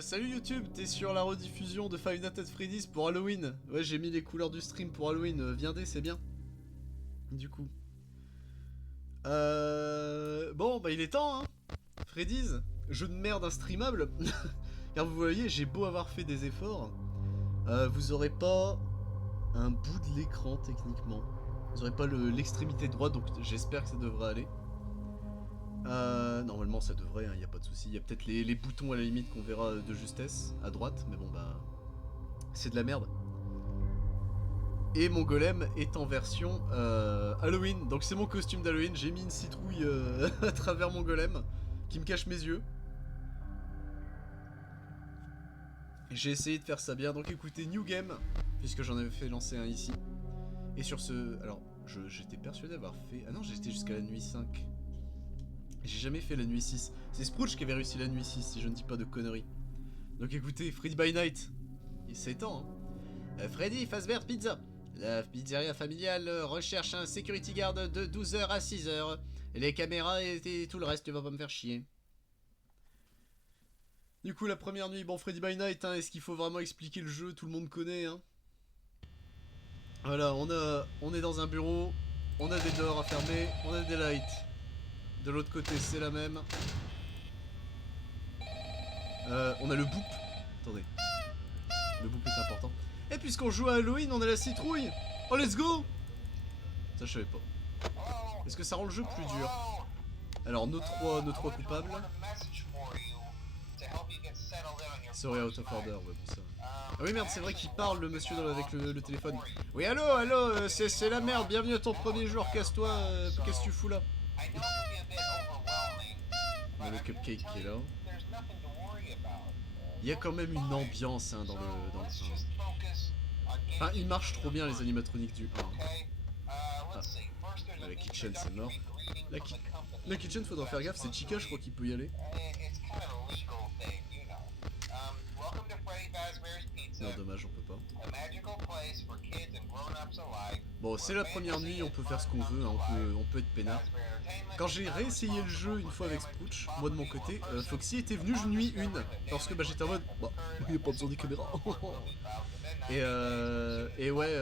Salut YouTube, t'es sur la rediffusion de Five Nights at Freddy's pour Halloween. Ouais, j'ai mis les couleurs du stream pour Halloween, viendez, c'est bien. Du coup. Bon, bah il est temps, hein. Freddy's, jeu de merde instreamable. Car vous voyez, j'ai beau avoir fait des efforts, vous aurez pas un bout de l'écran techniquement. Vous aurez pas l'extrémité droite, donc j'espère que ça devrait aller. Normalement ça devrait, y a pas de souci. Il y a peut-être les boutons à la limite qu'on verra de justesse à droite, mais bon bah c'est de la merde. Et mon golem est en version Halloween, donc c'est mon costume d'Halloween. J'ai mis une citrouille à travers mon golem qui me cache mes yeux. J'ai essayé de faire ça bien, donc écoutez, New Game, puisque j'en avais fait lancer un ici. Et sur ce... Alors, j'étais persuadé d'avoir fait... Ah non, j'étais jusqu'à la nuit 5. J'ai jamais fait la nuit 6. C'est Sprouch qui avait réussi la nuit 6, si je ne dis pas de conneries. Donc écoutez, Freddy by Night. Il s'étend, hein. Freddy Fazbear Pizza. La pizzeria familiale recherche un security guard de 12h à 6h. Les caméras et tout le reste, tu vas pas me faire chier. Du coup, la première nuit, bon, Freddy by Night, hein, est-ce qu'il faut vraiment expliquer le jeu? Tout le monde connaît, hein. Voilà, on est dans un bureau, on a des doors à fermer, on a des lights. De l'autre côté, c'est la même. On a le boop. Attendez. Le boop est important. Et puisqu'on joue à Halloween, on a la citrouille. Oh, let's go. Ça, je savais pas. Est-ce que ça rend le jeu plus dur? Alors, nos trois coupables. Sorry, out of order, ouais, pour ça. Ah oui, merde, c'est vrai qu'il parle, le monsieur avec le téléphone. Oui, allô, c'est la merde, bienvenue à ton premier jour, casse-toi, qu'est-ce que tu fous là? On a le cupcake qui est là. Il y a quand même une ambiance, hein, dans le 1. Enfin, il marche trop bien, les animatroniques du 1. Ah, la kitchen, c'est mort. La kitchen, faudra faire gaffe, c'est Chica, je crois qu'il peut y aller. Non, dommage, on peut pas. Bon, c'est la première nuit, on peut faire ce qu'on veut, hein, on peut être peinard. Quand j'ai réessayé le jeu une fois avec Sprouch, moi de mon côté, Foxy était venu nuit 1. Parce que bah, j'étais en mode, bah, il n'y a pas besoin des caméras. et ouais,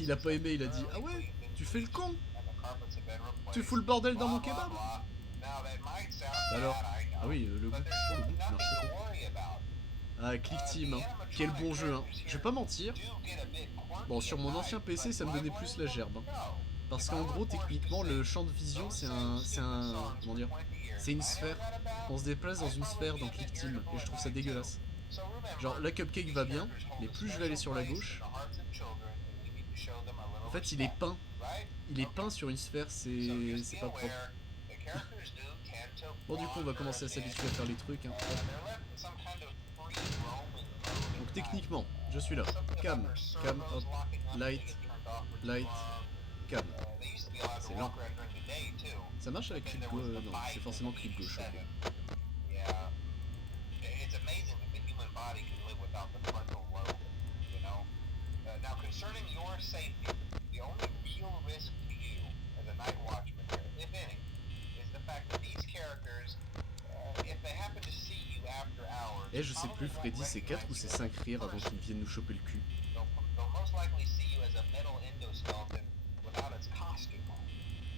il a pas aimé, il a dit, ah ouais, tu fais le con. Tu fous le bordel dans mon kebab. Alors, ah oui, le goût marche. Ah, Click Team, hein. Quel bon jeu, hein. Je vais pas mentir. Bon, sur mon ancien PC, ça me donnait plus la gerbe, hein. Parce qu'en gros, techniquement, le champ de vision, c'est un... Comment dire? C'est une sphère. On se déplace dans une sphère dans Click Team. Et je trouve ça dégueulasse. Genre, la cupcake va bien, mais plus je vais aller sur la gauche... En fait, il est peint. Il est peint sur une sphère, c'est pas propre. Bon, du coup, on va commencer à s'habituer à faire les trucs, hein. Donc techniquement, je suis là. Cam, hop, light, cam. C'est lent. Ça marche avec clic gauche? Non, c'est forcément clic gauche. Okay. Now, concerning your safety, the only real risk to you as a night watchman here, if any, is the fact that these characters, if they happen to see you after hours... Et je sais plus, Freddy c'est 4 ou c'est 5 rires avant qu'ils viennent nous choper le cul.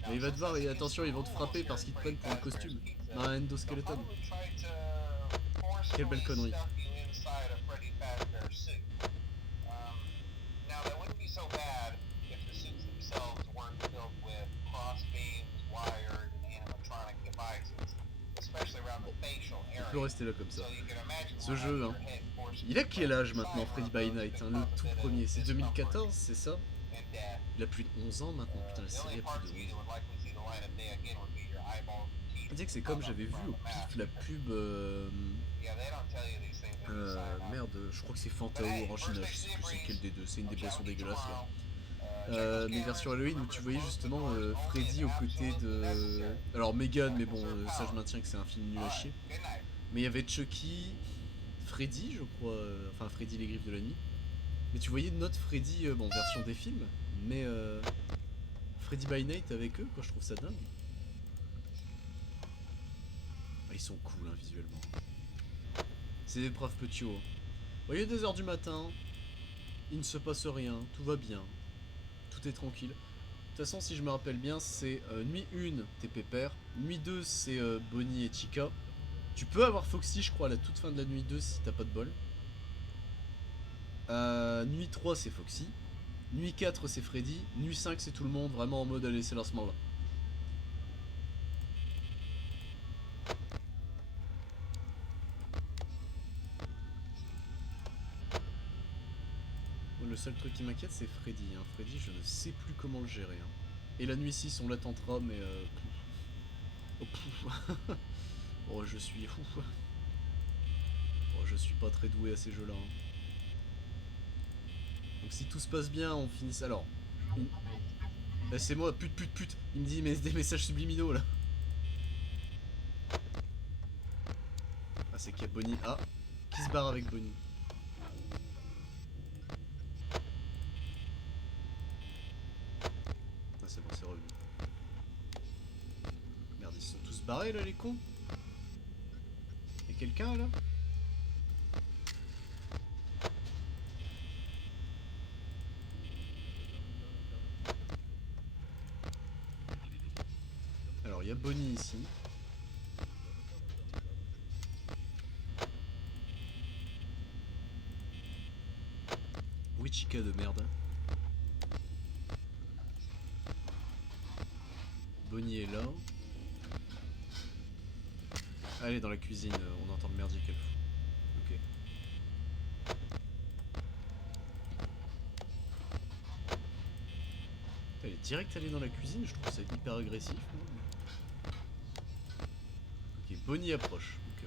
Mais il va te voir et attention, ils vont te frapper parce qu'ils te prennent pour un costume. Un endoskeleton. Quelle belle connerie. On peut rester là comme ça. Ce jeu, hein. Il a quel âge maintenant, Freddy by Night, hein, le tout premier? C'est 2014, c'est ça? Il a plus de 11 ans maintenant, putain, la série a plus de 11 ans. Je disais que c'est comme j'avais vu au pif la pub... merde, je crois que c'est Fanta ou Orangina, je sais plus c'est lequel des deux, c'est une des boissons dégueulasses là. Mais version Halloween où tu voyais justement Freddy aux côtés de... Alors Megan, mais bon, ça je maintiens que c'est un film nul à chier. Mais il y avait Chucky, Freddy je crois, enfin Freddy les griffes de la nuit. Mais tu voyais notre Freddy, bon version des films, mais Freddy by Night avec eux, quoi, je trouve ça dingue. Ils sont cool, hein, visuellement. C'est des braves petits hauts. Bon, il est 2 h du matin. Il ne se passe rien. Tout va bien. Tout est tranquille. De toute façon, si je me rappelle bien, c'est nuit 1, t'es pépère. Nuit 2, c'est Bonnie et Chica. Tu peux avoir Foxy, je crois, à la toute fin de la nuit 2 si t'as pas de bol. Nuit 3, c'est Foxy. Nuit 4, c'est Freddy. Nuit 5, c'est tout le monde, vraiment en mode allez, c'est lancement là. Bon, le seul truc qui m'inquiète, c'est Freddy. Hein. Freddy, je ne sais plus comment le gérer. Hein. Et la nuit 6, on l'attendra, mais oh, oh, je suis fou. Oh, je suis pas très doué à ces jeux-là. Hein. Donc si tout se passe bien, on finit... Alors... c'est moi, pute. Il me dit mais des messages subliminaux, là. Ah, c'est qu'il y a Bonnie. Ah, qui se barre avec Bonnie. Ah, c'est bon, c'est revenu. Merde, ils sont tous barrés, là, les cons. Y'a quelqu'un, là? Alors, il y a Bonnie ici. Oui, Chica de merde. Bonnie est là. Allez, dans la cuisine, on entend le merdier qu'elle fout. Ok. Elle est direct allée dans la cuisine, je trouve ça hyper agressif. Moi. Ok, Bonnie approche. Ok.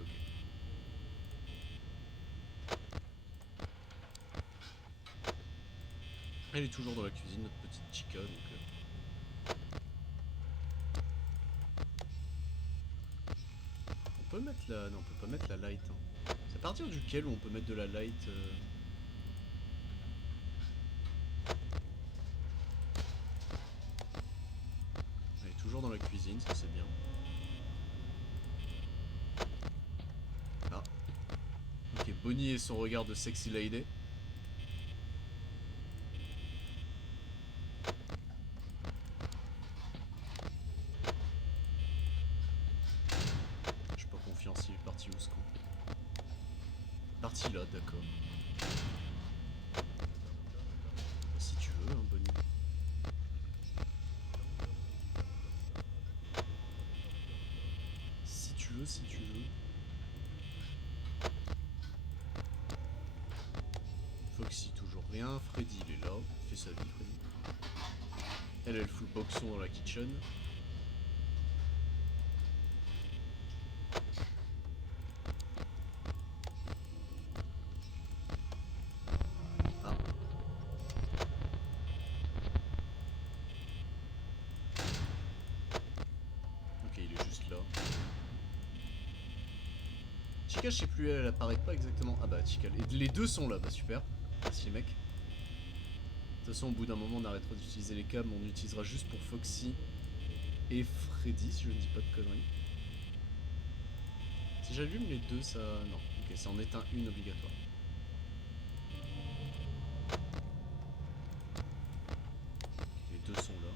Elle est toujours dans la cuisine, notre petite Chica, donc... On peut mettre la... Non, on peut pas mettre la light. Hein. C'est à partir duquel où on peut mettre de la light Elle est toujours dans la cuisine, ça c'est bien. Ah. Ok, Bonnie et son regard de sexy lady. Je suis pas confiant s'il est parti où ce con. Parti là, d'accord. Si tu veux, hein, Bonnie. Si tu veux, si tu veux. Foxy, toujours rien. Freddy, il est là. Il fait sa vie, Freddy. Elle fout le boxon dans la kitchen. Ah. Ok, il est juste là. Chica, je sais plus, elle apparaît pas exactement. Ah bah, Chica, les deux sont là, bah super. Merci les mecs. De toute façon, au bout d'un moment, on arrêtera d'utiliser les câbles, on utilisera juste pour Foxy et Freddy, si je ne dis pas de conneries. Si j'allume les deux, ça... Non, ok, ça en éteint une obligatoire. Les deux sont là.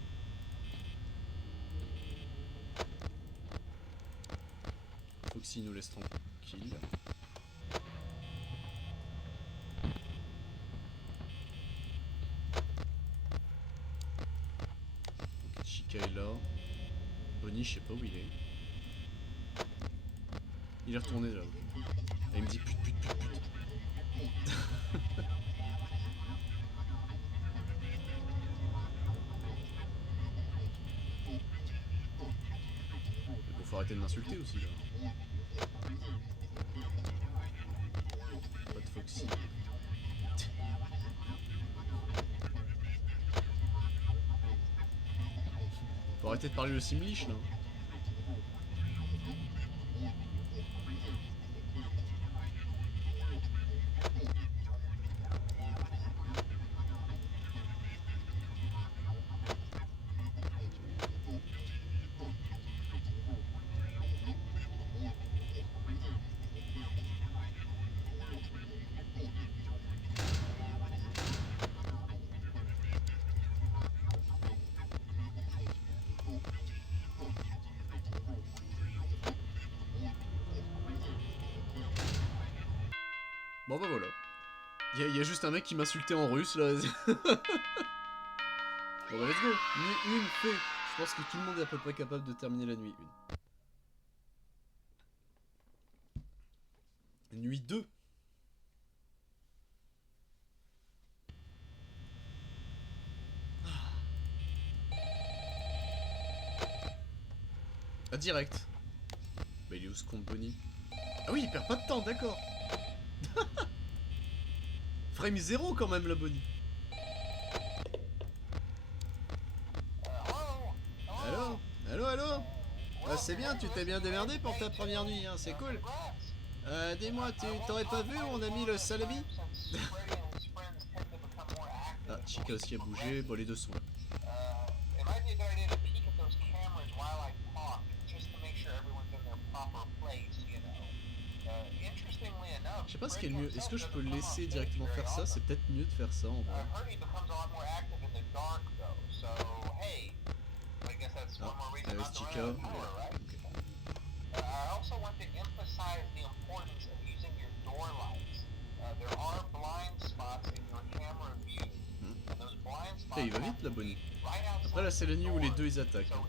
Foxy nous laisse tranquille. Ok, Chica est là. Bonnie, je sais pas où il est. Il est retourné là. Okay. Et il me dit pute. Bon, faut arrêter de m'insulter aussi là. Pas de Foxy. Faut arrêter de parler le simlish là. Bon bah voilà. Il y a juste un mec qui m'insultait en russe là. Bon bah let's go. Nuit 1 fait. Je pense que tout le monde est à peu près capable de terminer la nuit 1. Nuit 2. Ah direct. Bah il est où ce compte Bonnie? Ah oui il perd pas de temps, d'accord. Frame 0 quand même la Bonnie. Allô? Allô, allô? Ah, c'est bien, tu t'es bien démerdé pour ta première nuit, hein, c'est cool. Dis-moi, tu t'aurais pas vu où on a mis le salami? Ah, Chica aussi a bougé, bon les deux sont là. Je sais pas ce qui est le mieux, est-ce que je peux le laisser directement faire ça? C'est peut-être mieux de faire ça en vrai. Ah, il reste Chica, okay. Putain, il va vite la Bonnie. Après là c'est la nuit où les deux ils attaquent. Hein.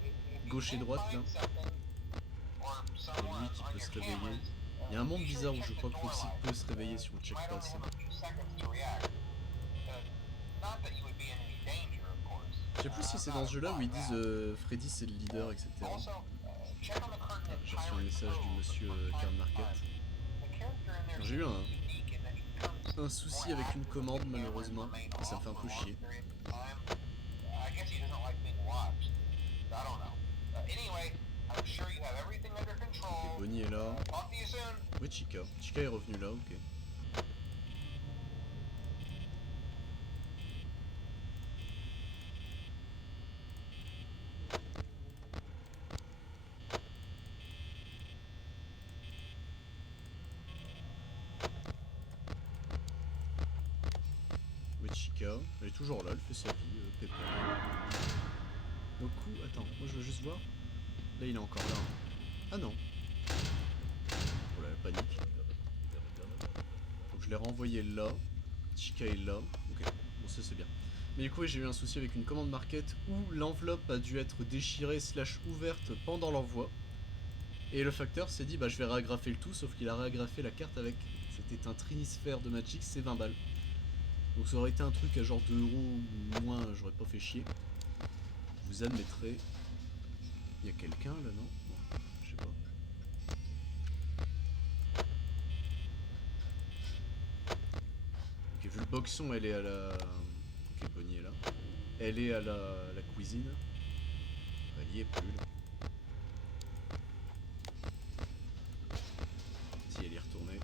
Gauche et droite là. Et lui qui peut se réveiller. Il y a un monde bizarre où je crois que Foxy peut se réveiller si on check pas ça. Je sais plus si c'est dans ce jeu là où ils disent Freddy c'est le leader, etc. Ah, j'ai reçu un message du monsieur Card Market. J'ai eu un souci avec une commande malheureusement et ça me fait un peu chier. Ok, Bonnie est là. Oui, Chica. Chica est revenue là, ok. Oui, Chica. Elle est toujours là, elle fait sa vie, pépère. Donc, attends, moi je veux juste voir. Là, il est encore là. Ah non. Oh là, la panique. Donc, je l'ai renvoyé là. Chica est là. Ok, bon, ça c'est bien. Mais du coup, j'ai eu un souci avec une commande market où l'enveloppe a dû être déchirée / ouverte pendant l'envoi. Et le facteur s'est dit, bah je vais réagrafer le tout, sauf qu'il a réagrafé la carte avec. C'était un trinisphère de Magic, c'est 20 balles. Donc ça aurait été un truc à genre 2 € ou moins, j'aurais pas fait chier. Vous admettrez. Il y a quelqu'un là, non? Bon, je sais pas. Ok, vu le boxon, elle est à la. Ok, Bonnie est là. Elle est à la cuisine. Elle y est plus là. Si, elle y est retournée.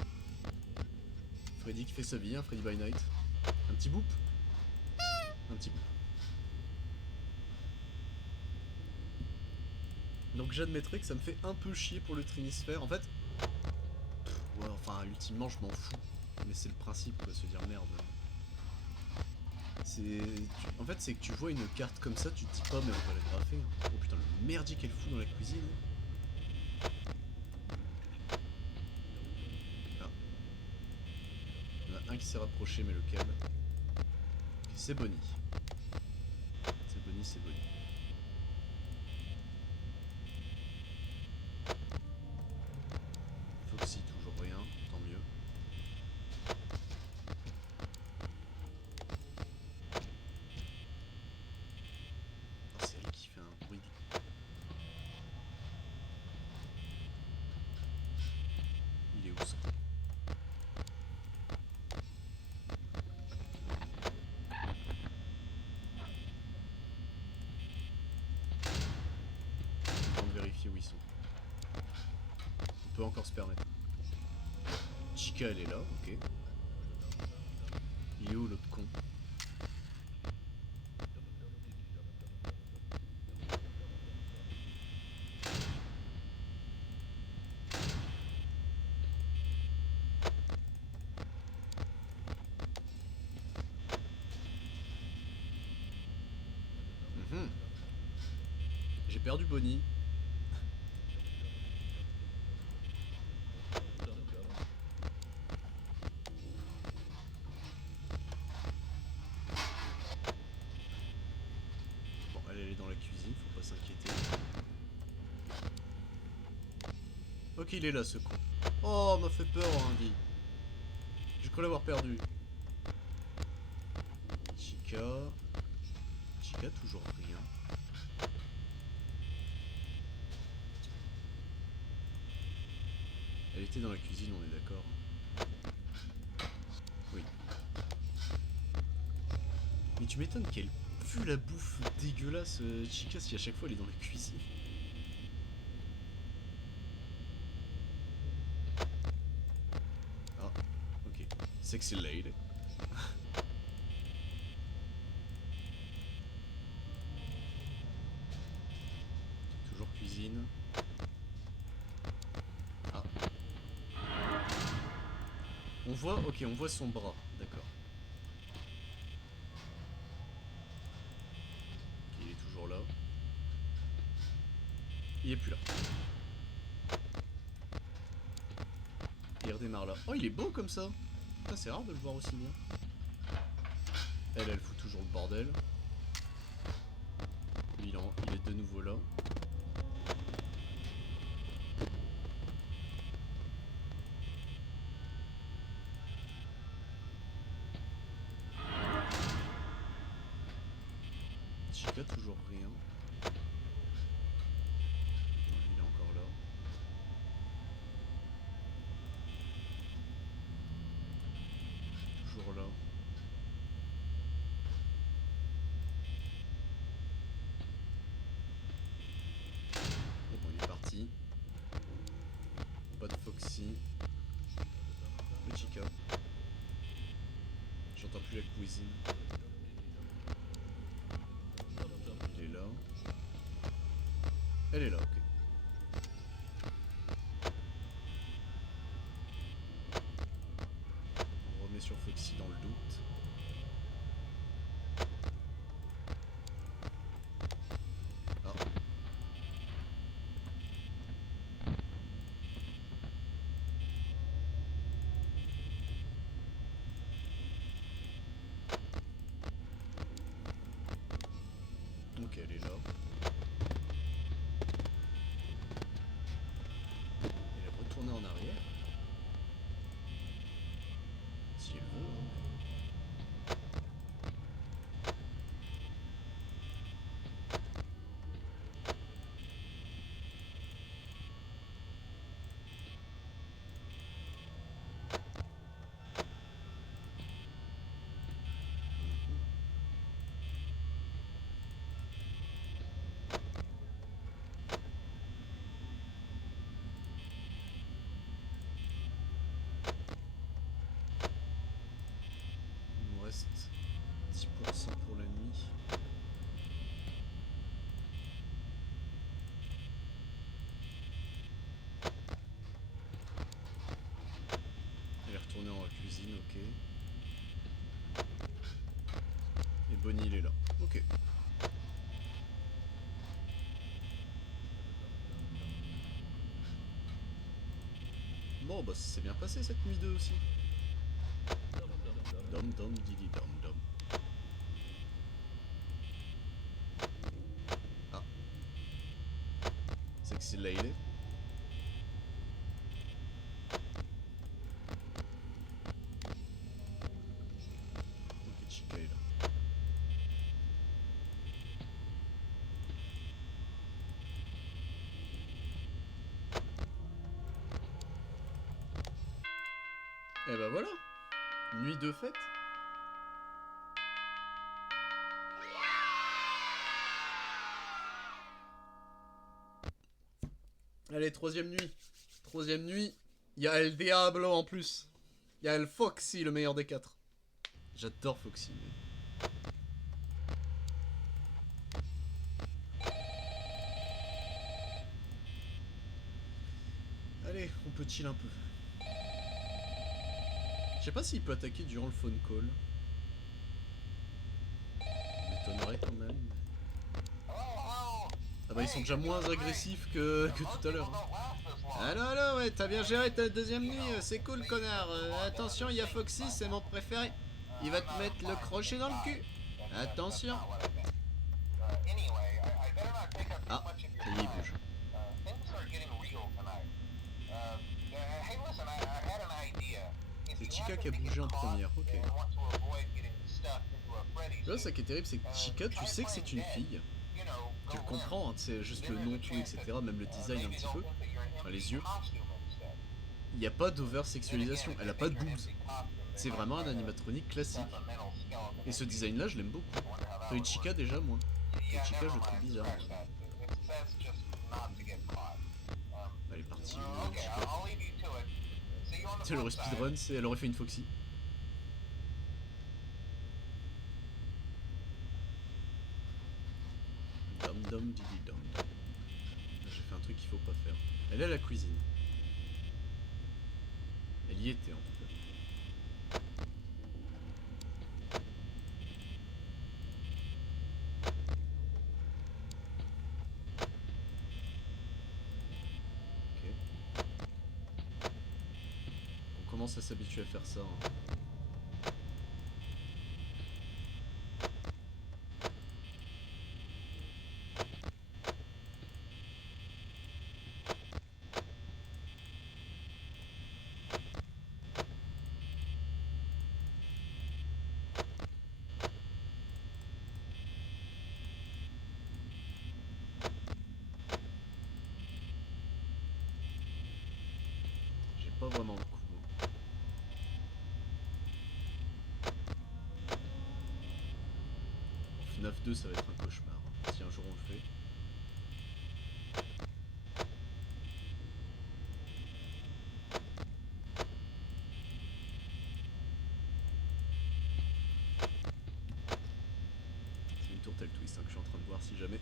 Freddy qui fait sa vie, hein, Freddy by Night. Un petit boop. Un petit boop. Donc j'admettrai que ça me fait un peu chier pour le trinisphère. En fait, ouais, enfin, ultimement, je m'en fous. Mais c'est le principe, quoi, se dire merde. En fait, c'est que tu vois une carte comme ça, tu te dis pas, mais on va la graffer. Hein. Oh putain, le merdier qu'elle fout dans la cuisine. Ah. Il y en a un qui s'est rapproché, mais lequel? C'est Bonnie. C'est Bonnie, c'est Bonnie. Foxy, toujours rien, tant mieux. Oh, c'est elle qui fait un bruit. Il est où ça? On va vérifier où ils sont. On peut encore se permettre. Chica, elle est là, ok. Il est où l'autre con? J'ai perdu Bonnie. Ok, il est là, ce con. Oh, m'a fait peur, Andy. J'ai cru l'avoir perdu. Chica... Chica, toujours rien. Elle était dans la cuisine, on est d'accord. Oui. Mais tu m'étonnes qu'elle pue la bouffe dégueulasse, Chica, si à chaque fois elle est dans la cuisine. Ah, ok. Sexy lady. Toujours cuisine. Ah. On voit, ok, on voit son bras, d'accord. Ok, il est toujours là. Il est plus là. Il redémarre là. Oh, il est beau comme ça. Putain, c'est rare de le voir aussi bien. Elle fout toujours le bordel. Lui, il est de nouveau là. Chica, toujours rien. Il est encore là. Toujours là. Et bon, il est parti. Pas de Foxy. Le Chica. J'entends plus la cuisine. Il est là. Elle est là, ok. On remet sur Foxy dans le doute. Ah. Donc elle est là. Elle est retournée en arrière. Si elle veut, hein. Il nous reste 10% pour la nuit. Elle est retournée en cuisine, ok. Et Bonnie, il est là. Ok. Bon, bah ça s'est bien passé cette nuit 2 aussi. Dom dom didi dom dom. Ah. Sexy lady. Ok, Chica est là. Et bah voilà. Nuit de fête. Allez, troisième nuit. Troisième nuit. Il y a El Diablo en plus. Il y a El Foxy, le meilleur des quatre. J'adore Foxy. Allez, on peut chill un peu. Je sais pas s'il peut attaquer durant le phone call. M'étonnerait quand même. Ah bah ils sont déjà moins agressifs que tout à l'heure. Hein. Allo allo, ouais, t'as bien géré ta deuxième nuit, c'est cool connard. Attention, il y a Foxy, c'est mon préféré. Il va te mettre le crochet dans le cul. Attention. Ah, ça y est, il bouge. C'est Chica qui a bougé en première, ok. Là, ça qui est terrible, c'est que Chica, tu sais que c'est une fille. Tu le comprends, hein, c'est juste le nom, tout, etc. Même le design un petit peu. Enfin, les yeux. Il n'y a pas d'over-sexualisation, elle a pas de boobs. C'est vraiment un animatronique classique. Et ce design-là, je l'aime beaucoup. Toichika, déjà, moins. Toichika, je le trouve bizarre. Elle est partie où, Chica? Elle aurait speedrun, elle aurait fait une Foxy. Dum dum didi dum dum. J'ai fait un truc qu'il faut pas faire. Elle est à la cuisine. Elle y était en tout cas. Ok. On commence à s'habituer à faire ça. Hein. J'ai pas vraiment le coup. FNAF 2 ça va être un cauchemar. Si un jour on le fait. C'est une tourtelle twist hein, que je suis en train de voir si jamais.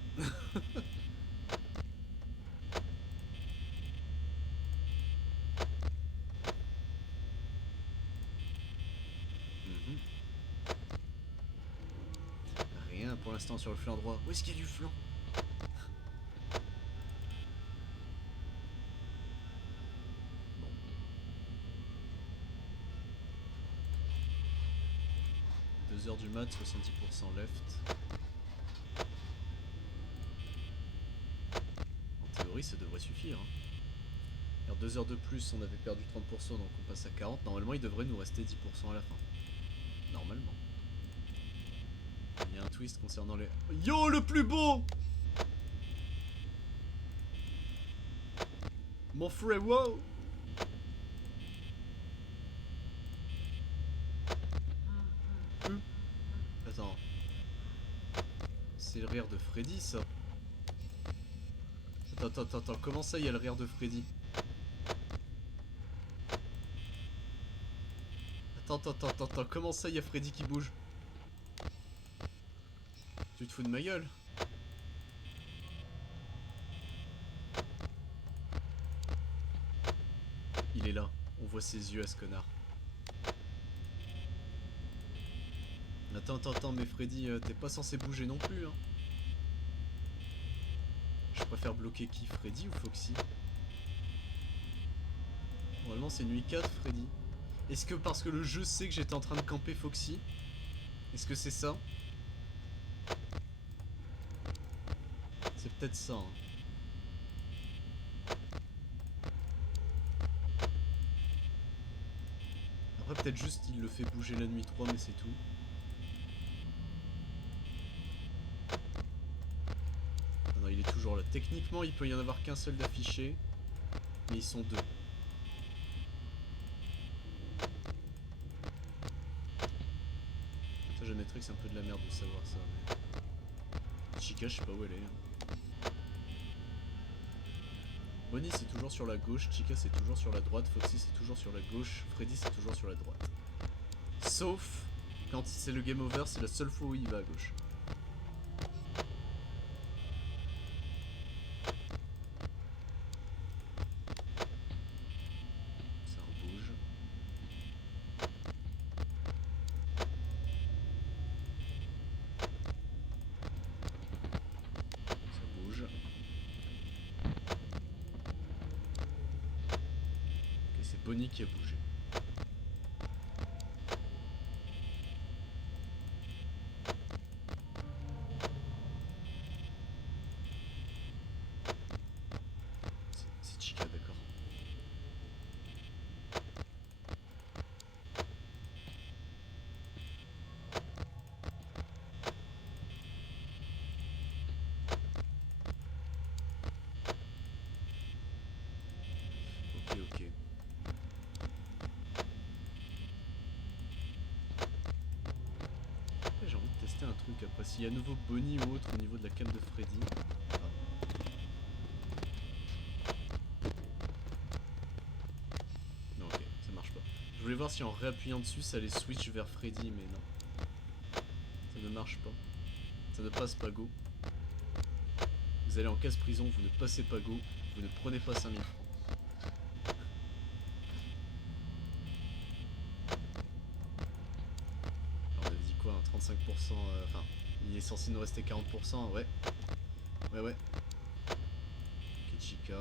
Rien pour l'instant sur le flanc droit. Où est-ce qu'il y a du flanc? Bon. 2h du mat, 70% left. En théorie, ça devrait suffire. Hein. Alors 2 heures de plus, on avait perdu 30%, donc on passe à 40. Normalement, il devrait nous rester 10% à la fin. Normalement. Il y a un twist concernant les... Yo, le plus beau! Mon frère, wow! Attends. C'est le rire de Freddy, ça. Attends, comment ça, il y a le rire de Freddy? Attends, comment ça, il y a Freddy qui bouge? Tu te fous de ma gueule? Il est là, on voit ses yeux à ce connard. Attends, mais Freddy, t'es pas censé bouger non plus, hein. Je préfère bloquer qui, Freddy ou Foxy? Normalement c'est nuit 4, Freddy. Est-ce que parce que le jeu sait que j'étais en train de camper Foxy? Est-ce que c'est ça? C'est peut-être ça, hein. Après peut-être juste il le fait bouger la nuit 3 mais c'est tout. Ah non, il est toujours là. Techniquement il peut y en avoir qu'un seul d'affiché. Mais ils sont deux. Ça j'admettrais que c'est un peu de la merde de savoir ça. Mais... Chica je sais pas où elle est. Hein. Bonnie c'est toujours sur la gauche, Chica c'est toujours sur la droite, Foxy c'est toujours sur la gauche, Freddy c'est toujours sur la droite. Sauf quand c'est le game over, c'est la seule fois où il va à gauche. Ça rebouge. Ça bouge. Ok, c'est Bonnie qui a bougé. C'est Chica, d'accord. tester un truc après. S'il y a à nouveau Bonnie ou autre au niveau de la cam de Freddy. Ah. Non, ok, ça marche pas. Je voulais voir si en réappuyant dessus ça allait switch vers Freddy, mais non. Ça ne marche pas. Ça ne passe pas go. Vous allez en casse-prison, vous ne passez pas go, vous ne prenez pas 5000 francs. Alors on avait dit quoi, un 35%, enfin, il est censé nous rester 40%, ouais. Ouais, ouais. Ok, Chica.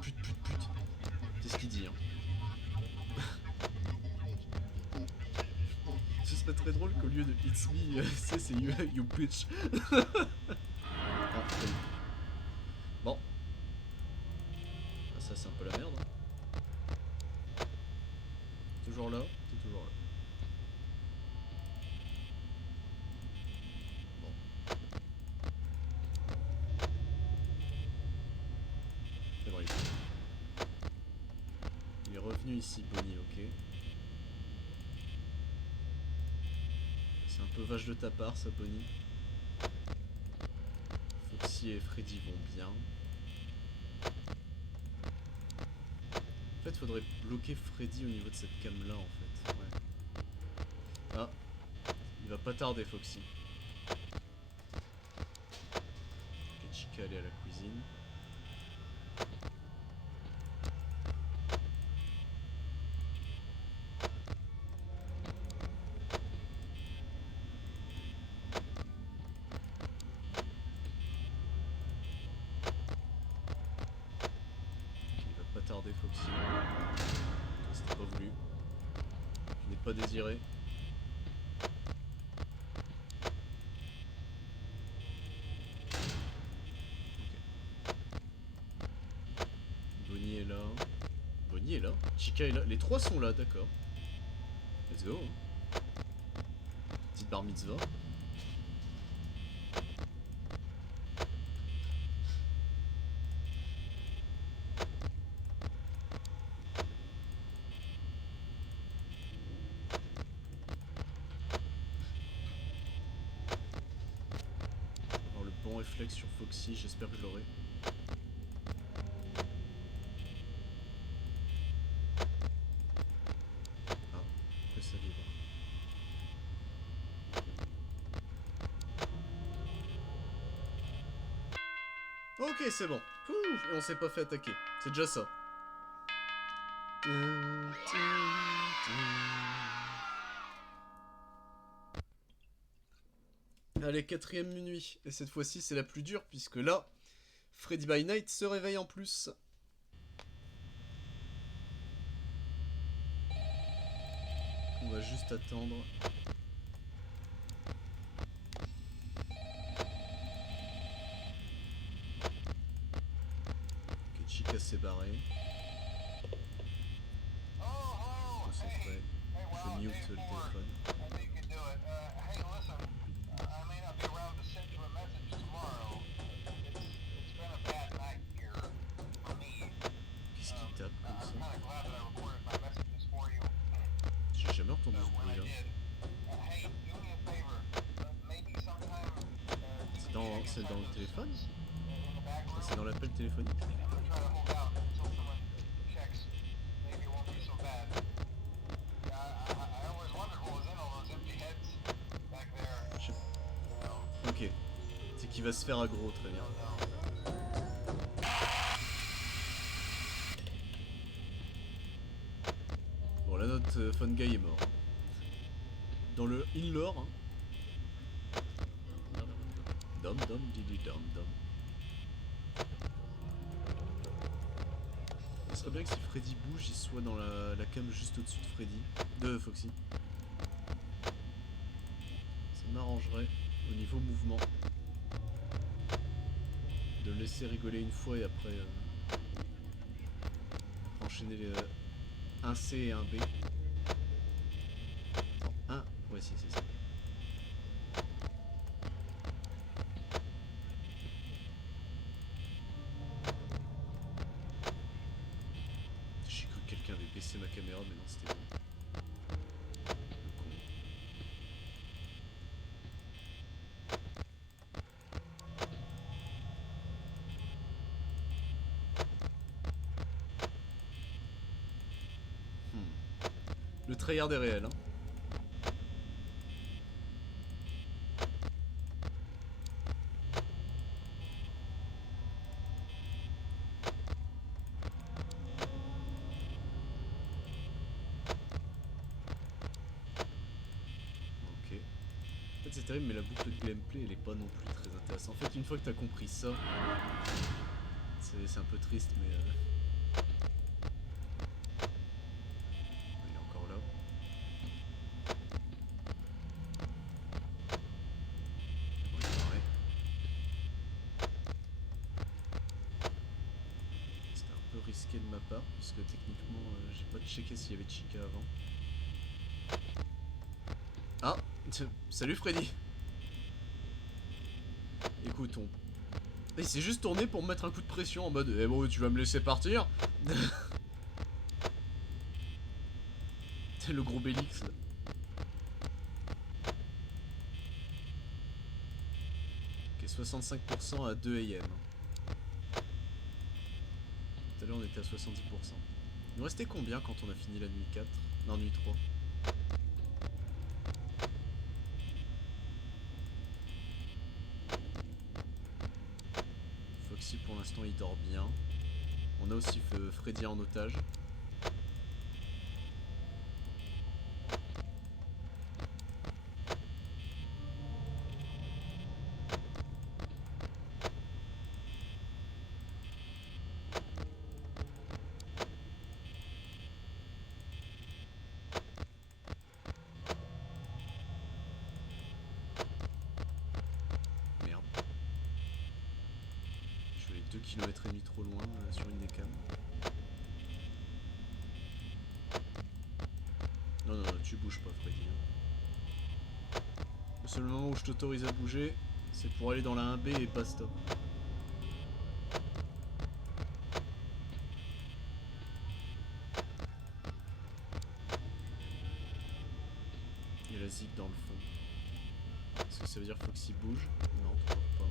Pute. C'est ce qu'il dit, hein. Ce serait très drôle qu'au lieu de It's me, c'est you bitch. Ah, bon. Ah, ça c'est un peu la merde. Toujours là, t'es toujours là. Bon. C'est bon, il est revenu ici, Bonnie, ok. C'est un peu vache de ta part, ça, Bonnie. Foxy et Freddy vont bien. En fait, faudrait bloquer Freddy au niveau de cette cam là, en fait. Ouais. Ah, il va pas tarder, Foxy. Ok, Chica, aller à la cuisine. Tarder, Foxy. C'était pas voulu. Tu n'es pas désiré. Ok. Bonnie est là. Bonnie est là. Chica est là. Les trois sont là, d'accord. Let's go. Petite bar mitzvah. Alors le bon réflexe sur Foxy, j'espère que je l'aurai. Ah, que ça vibre. Ok, c'est bon. Ouh, et on s'est pas fait attaquer. C'est déjà ça. Allez, quatrième nuit. Et cette fois-ci, c'est la plus dure, puisque là, Freddy by Night se réveille en plus. On va juste attendre. Que Chica s'est barré. Concentré. Je mute le téléphone. Qu'est-ce qu'il tape comme ça? J'ai jamais entendu ce bruit là. C'est dans le téléphone? C'est dans l'appel téléphonique? Ok. C'est qu'il va se faire aggro, très bien. Bon, là, notre fun guy est mort. Dans le in-lore, hein. Dom, didi, dom. Ce serait bien que si Freddy bouge, il soit dans la cam juste au-dessus de Freddy. De Foxy. Ça m'arrangerait au niveau mouvement. De le laisser rigoler une fois et après enchaîner les, un C et un B. Non, un. Ouais, si, c'est ça. J'ai cru que quelqu'un avait baissé c'est ma caméra, mais non, c'était bon. Le tryhard est réel, hein. Ok. En fait c'est terrible, mais la boucle de gameplay elle est pas non plus très intéressante. En fait une fois que t'as compris ça, c'est un peu triste, mais il est encore là. Bon, il est barré. C'était un peu risqué de ma part, puisque techniquement j'ai pas checké s'il y avait Chica avant. Ah, salut Freddy. Écoute, il s'est juste tourné pour me mettre un coup de pression en mode eh bon, tu vas me laisser partir. Le gros Bélix là. Ok, 65% à 2 AM. Tout à l'heure on était à 70%. Il nous restait combien quand on a fini la nuit 4? Non, nuit 3. Foxy pour l'instant il dort bien. On a aussi Freddy en otage. Merde. Je suis allé 2 km et demi trop loin sur une des cams. Non, non, non, tu bouges pas Freddy. Le seul moment où je t'autorise à bouger, c'est pour aller dans la 1B et basta. Il y a la zig dans le fond. Est-ce que ça veut dire Foxy bouge? Non, toujours pas.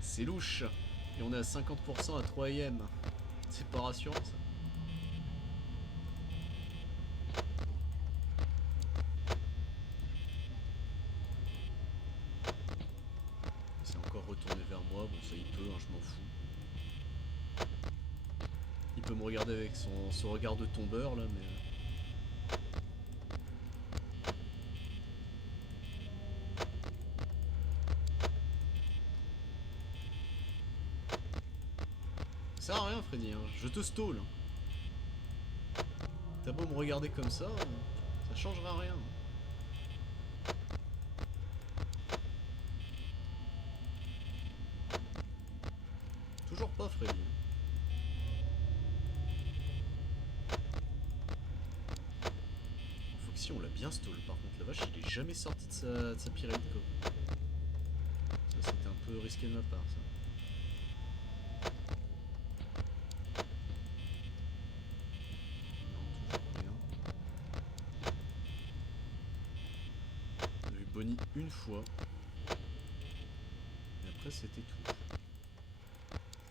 C'est louche. Et on est à 50% à 3 AM. C'est pas rassurant ça. C'est encore retourné vers moi. Bon ça il peut, hein, je m'en fous. Il peut me regarder avec son regard de tombeur là, mais... Ça sert à rien Freddy, hein. Je te stall. T'as beau me regarder comme ça changera rien. Toujours pas Freddy. Foxy on l'a bien stall par contre, la vache il est jamais sorti de sa pirate cove. Ça c'était un peu risqué de ma part ça. Bonnie une fois. Et après c'était tout.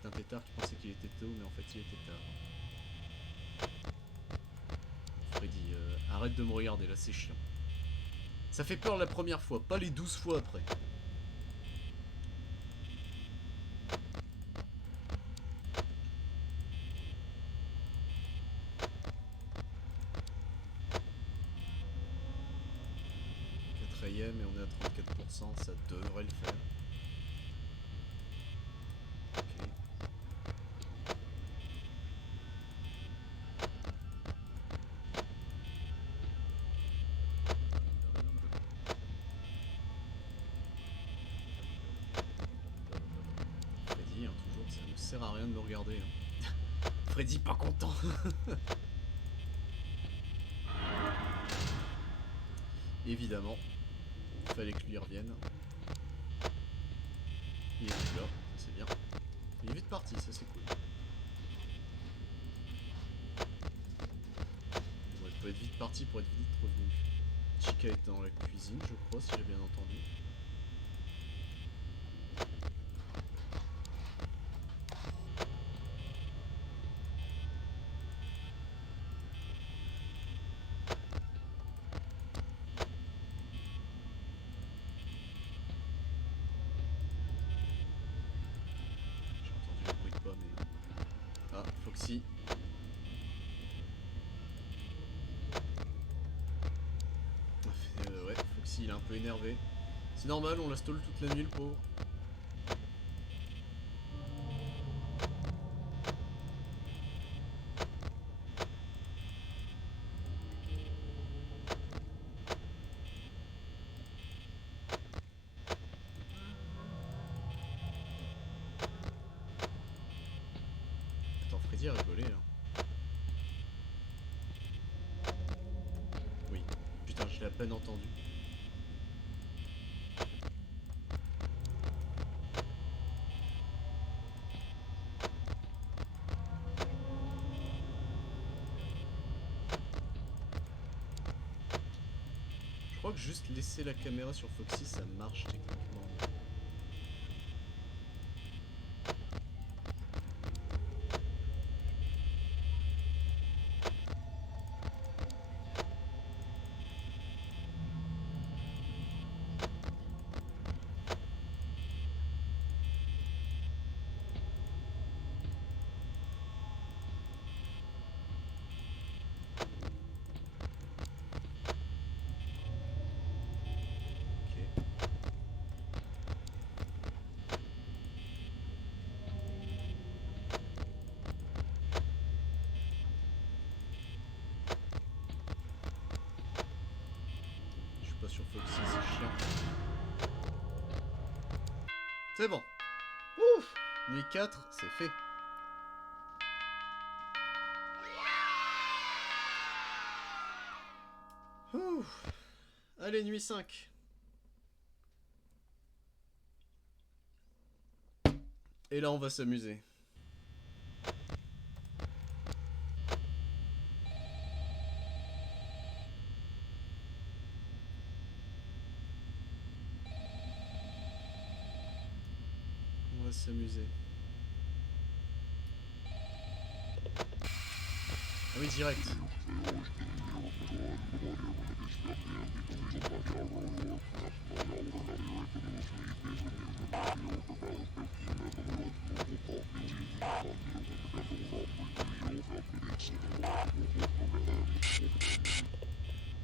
C'est un tétard qui pensait qu'il était tôt, mais en fait il était tard. Freddy, arrête de me regarder là, c'est chiant. Ça fait peur la première fois, pas les 12 fois après. Et on est à 34%, ça devrait le faire. Ok. Freddy, hein, toujours, ça ne sert à rien de me regarder. Hein. Freddy pas content. Évidemment. Fallait que lui revienne. Il est plus là, c'est bien. Il est vite parti, ça c'est cool. être vite parti pour être vite revenu. Chica est dans la cuisine, je crois, si j'ai bien entendu. J'ai entendu le bruit de pas, mais... Ah, Foxy. Ouais, Foxy, il est un peu énervé. C'est normal, on la stole toute la nuit, le pauvre. Attends, Freddy a rigolé, là. Oui. Putain, je l'ai à peine entendu. Je crois que juste laisser la caméra sur Foxy, ça marche techniquement. Ok. Je suis pas sur Foxy, c'est chiant. C'est bon. Ouf. Nuit 4, c'est fait. Ouf. Allez, nuit 5. Et là, on va s'amuser. On va s'amuser. Ah oui, direct.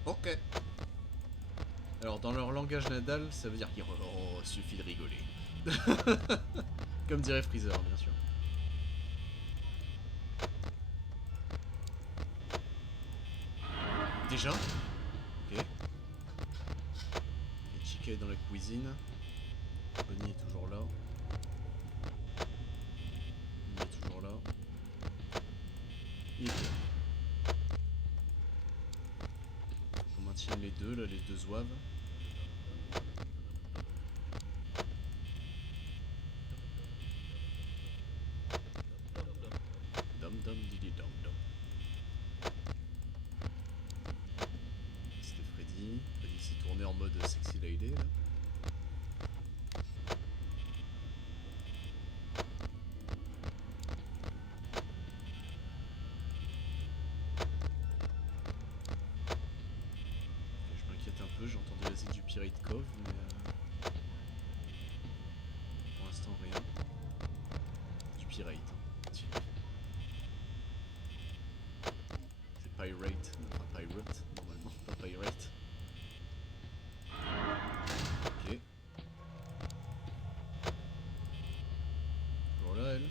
Ok. Alors, dans leur langage nadal, ça veut dire qu'il suffit de rigoler. Comme dirait Freezer, bien sûr. Déjà? Ok. Et Chica est dans la cuisine. Bonnie est toujours là. Bonnie est toujours là. Il est là. On maintient les deux, là, les deux zouaves. Dum dum didi dum dum. C'était Freddy. Freddy s'est tourné en mode sexy lady, là. Je m'inquiète un peu, j'ai entendu la zig du Pirate Cove, mais pour l'instant rien. Du Pirate. Hein. C'est Pirate, enfin Pirate, normalement, pas Pirate. Ok. Toujours là, elle.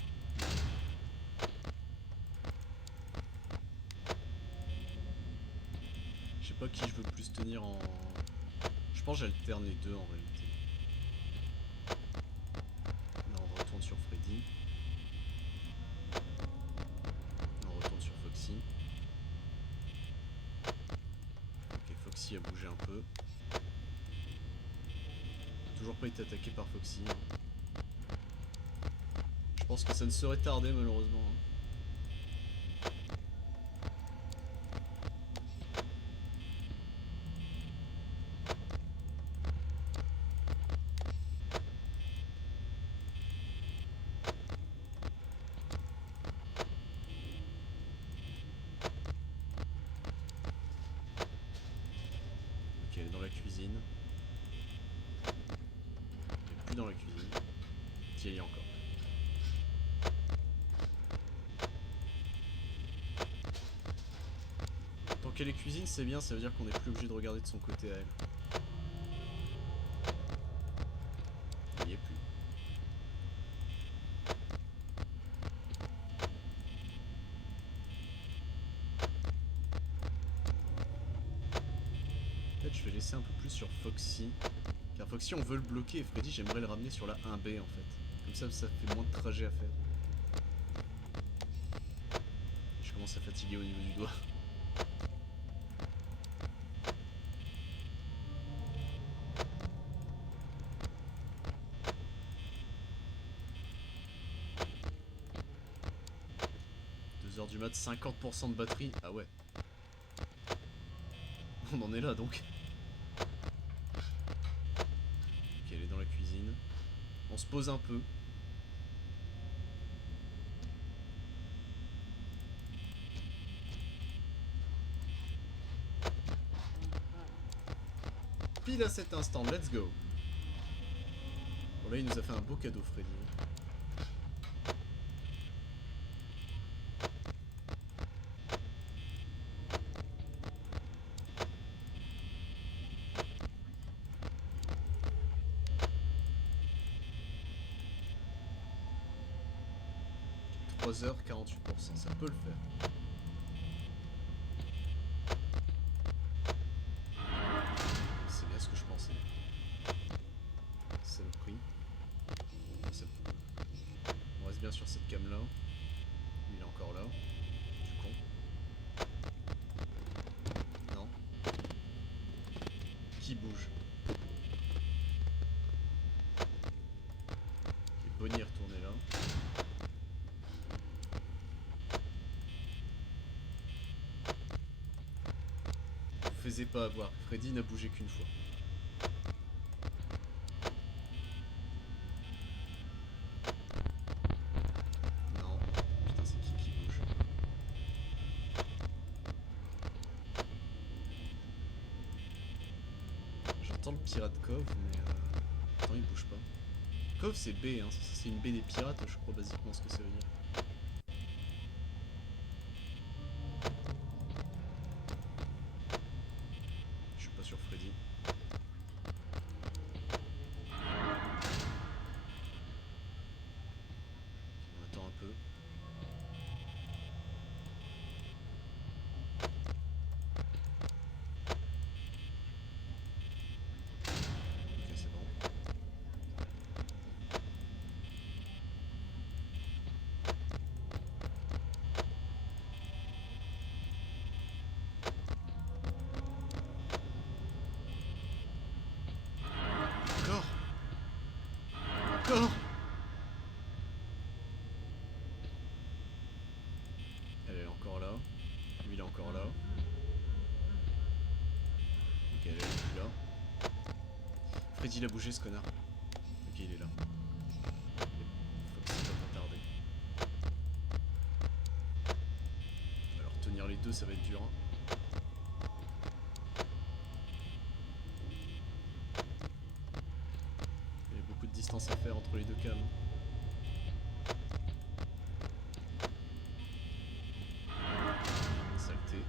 Je sais pas qui je veux plus tenir en... Je pense que j'alterne les deux en réalité. Là on retourne sur Freddy. Là on retourne sur Foxy. Ok, Foxy a bougé un peu. Toujours pas été attaqué par Foxy. Je pense que ça ne serait tardé malheureusement. plus dans la cuisine. Tiens, il y a encore. Tant qu'elle est cuisine, c'est bien, ça veut dire qu'on n'est plus obligé de regarder de son côté à elle. Il y est plus. Peut-être je vais laisser un peu plus sur Foxy. Car Foxy, on veut le bloquer et Freddy, j'aimerais le ramener sur la 1B en fait. Comme ça fait moins de trajet à faire. Je commence à fatiguer au niveau du doigt. Du mat, 50% de batterie. Ah ouais. On en est là donc. Ok, elle est dans la cuisine. On se pose un peu. Pile à cet instant, let's go. Bon là il nous a fait un beau cadeau Freddy. 3h48%, ça peut le faire. C'est bien ce que je pensais. C'est le prix. On reste bien sur cette cam là. Il est encore là. Du con. Non. Qui bouge? Ok, Bonnie est retourné là. Faisait pas avoir. Freddy n'a bougé qu'une fois. Non. Putain, c'est qui bouge? J'entends le pirate Cove, mais attends, il bouge pas. Cove c'est B, hein. C'est une baie des pirates, je crois basiquement ce que ça veut dire. Je suis pas sur Freddy. On attend un peu. Ok, c'est bon. Encore. Encore. Elle est encore là. Lui il est encore là. Ok, elle est plus là. Freddy l'a bougé ce connard. Ok, il est là. Faut que ça va pas tarder. Alors tenir les deux ça va être dur. Hein. Il y a beaucoup de distance à faire entre les deux cams. Saleté.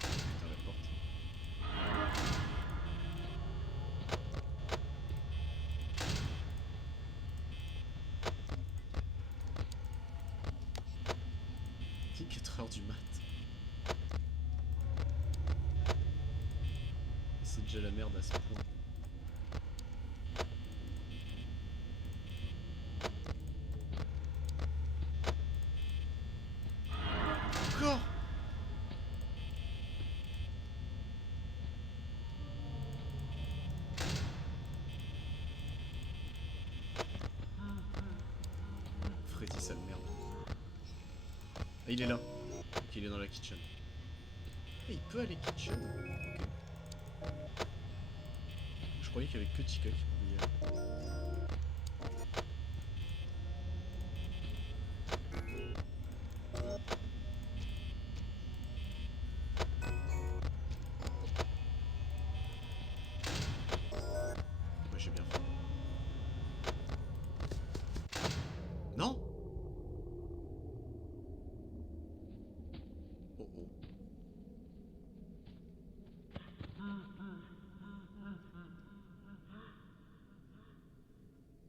Putain la porte. Il est 4h du mat. C'est déjà la merde à ce point. Encore. Freddy sale merde. Ah il est là. Ok il est dans la kitchen. Ah, il peut aller kitchen. Ok. Je croyais qu'il y avait que Chica qui pouvait y aller.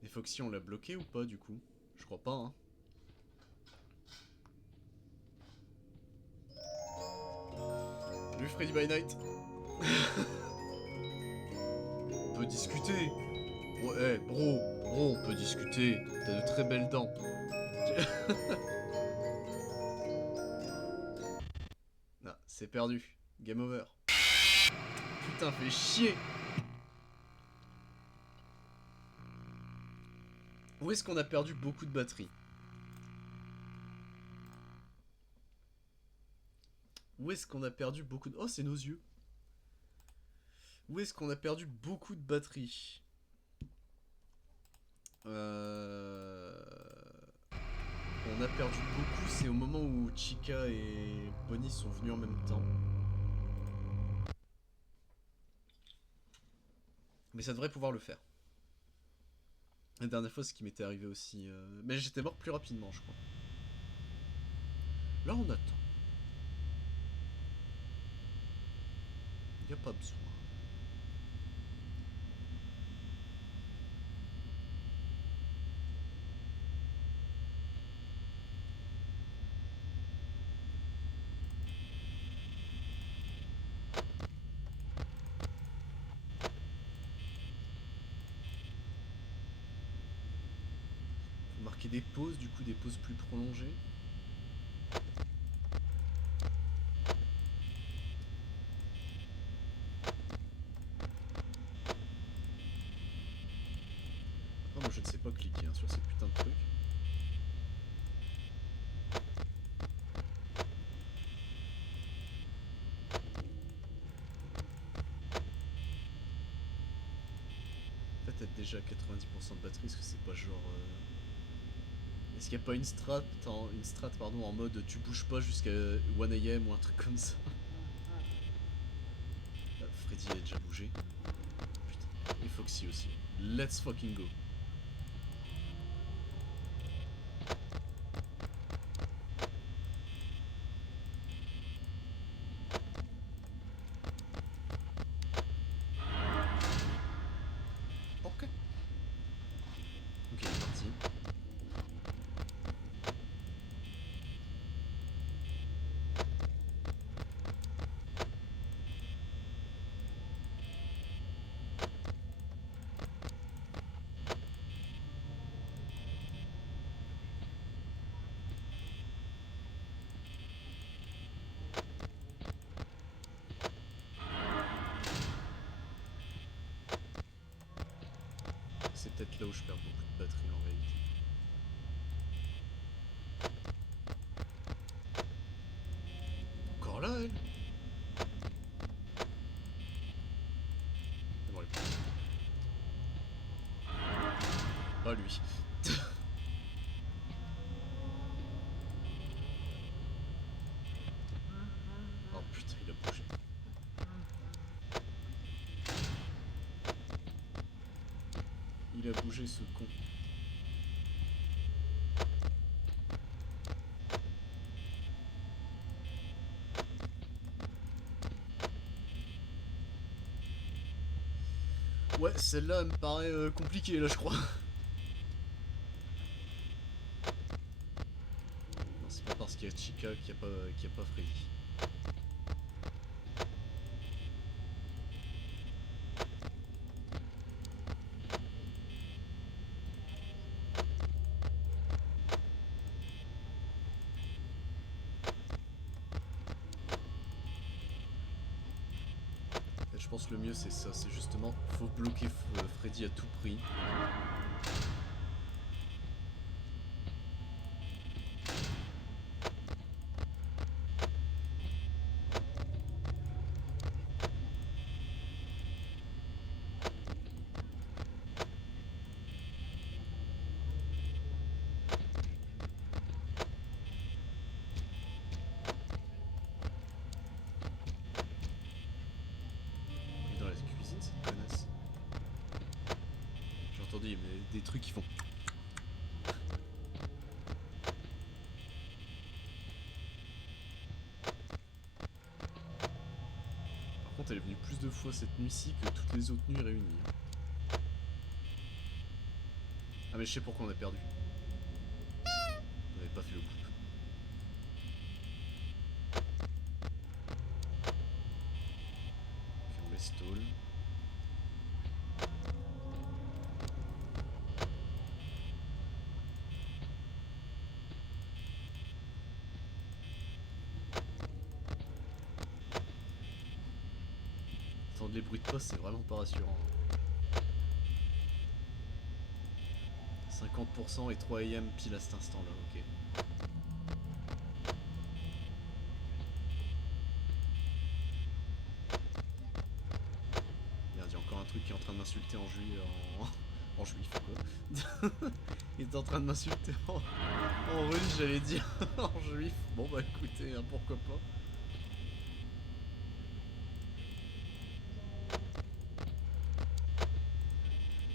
Et Foxy, on l'a bloqué ou pas du coup? Je crois pas, hein. Salut Freddy by Night. On peut discuter. Ouais, hey, bro, on peut discuter. T'as de très belles dents. Ah, c'est perdu. Game over. Putain, fais chier. Où est-ce qu'on a perdu beaucoup de batterie? Où est-ce qu'on a perdu beaucoup de... Oh, c'est nos yeux. Où est-ce qu'on a perdu beaucoup de batterie? On a perdu beaucoup, c'est au moment où Chica et Bonnie sont venus en même temps. Mais ça devrait pouvoir le faire. La dernière fois, ce qui m'était arrivé aussi... Mais j'étais mort plus rapidement, je crois. Là, on attend. Y a pas besoin. Faut marquer des pauses, du coup des pauses plus prolongées. Après, moi je ne sais pas cliquer hein, sur ces putains de trucs. En fait, t'as déjà 90% de batterie, est-ce que c'est pas genre... Est-ce qu'il n'y a pas une strat, en mode tu bouges pas jusqu'à 1am ou un truc comme ça? Freddy a déjà bougé. Putain. Et Foxy aussi. Let's fucking go. Ok. Ok, il est parti. C'est peut-être là où je perds beaucoup de batterie en réalité. Encore là, elle? Bon, elle est partie. Pas lui. Oh putain, il a bougé. Il a bougé ce con. Ouais, celle-là elle me paraît compliquée là, je crois. Non, c'est pas parce qu'il y a Chica qu'il n'y a pas Freddy. Et je pense que le mieux c'est ça, c'est justement, faut bloquer Freddy à tout prix. Et dans la cuisine, cette connasse. J'ai entendu, il y a des trucs qui font... Par contre, elle est venue plus de fois cette nuit-ci que toutes les autres nuits réunies. Ah mais je sais pourquoi on a perdu. On avait pas fait le coup. Ok, on les stall. Entendre les bruits de poste, c'est vraiment pas rassurant. 50% et 3 AM pile à cet instant-là, ok. Merde, il y a encore un truc qui est en train de m'insulter en juif, en juif, quoi. Il est en train de m'insulter en russe, j'allais dire, en juif. Bon bah écoutez, hein, pourquoi pas.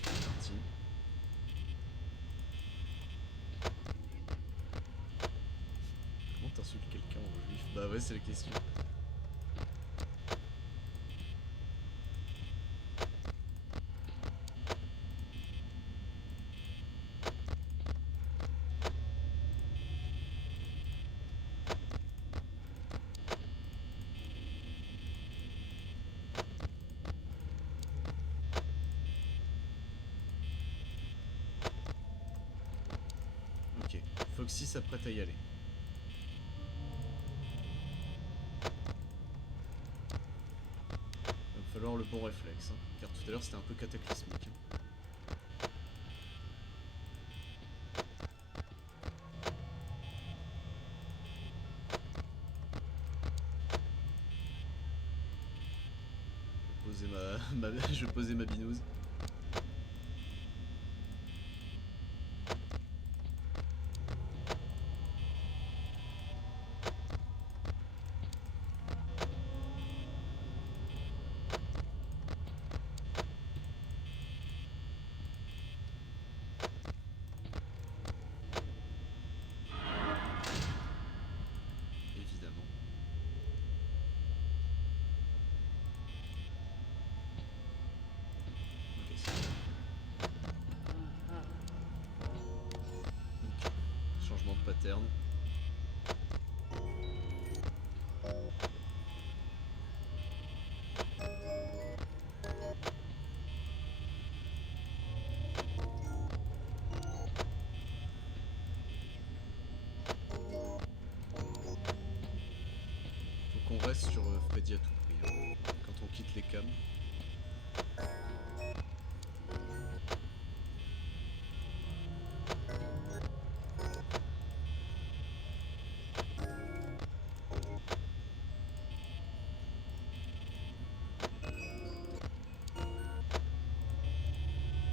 C'est parti. Comment t'insultes quelqu'un en juif? Bah ouais, c'est la question. Ok, Foxy s'apprête à y aller. Il va falloir le bon réflexe, hein, car tout à l'heure c'était un peu cataclysmique. Hein. Je vais poser ma binouse. Évidemment. Ok, c'est bon. Ok. Changement de pattern. Faut qu'on reste sur Freddy à tout prix. Hein. Quand on quitte les cams.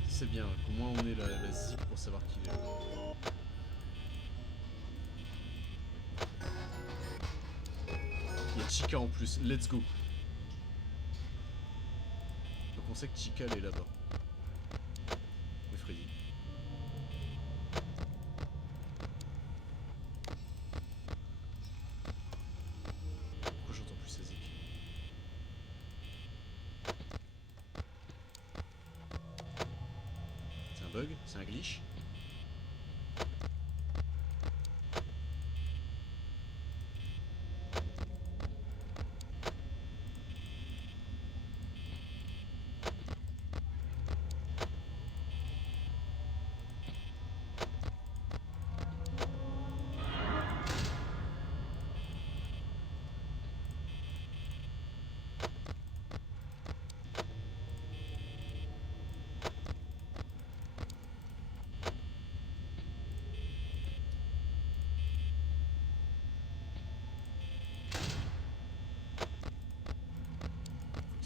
C'est bien, qu'au moins on ait la zip pour savoir qui est là. Il y a Chica en plus, let's go. Donc on sait que Chica elle est là-bas. Et Freddy. Pourquoi j'entends plus sa zik? C'est un bug? C'est un glitch?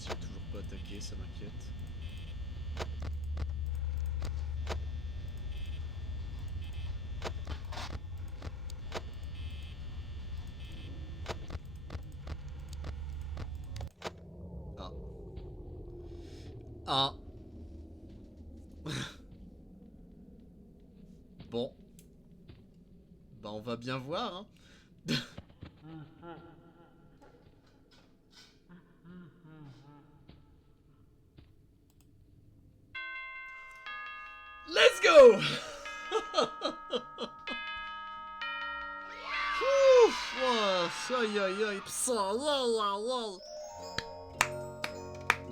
Faut qu'il toujours pas attaqué, ça m'inquiète. Ah. Ah. Bon. Bah on va bien voir, hein. Let's go! Aïe aïe aïe. Psa, wow, wow, wow.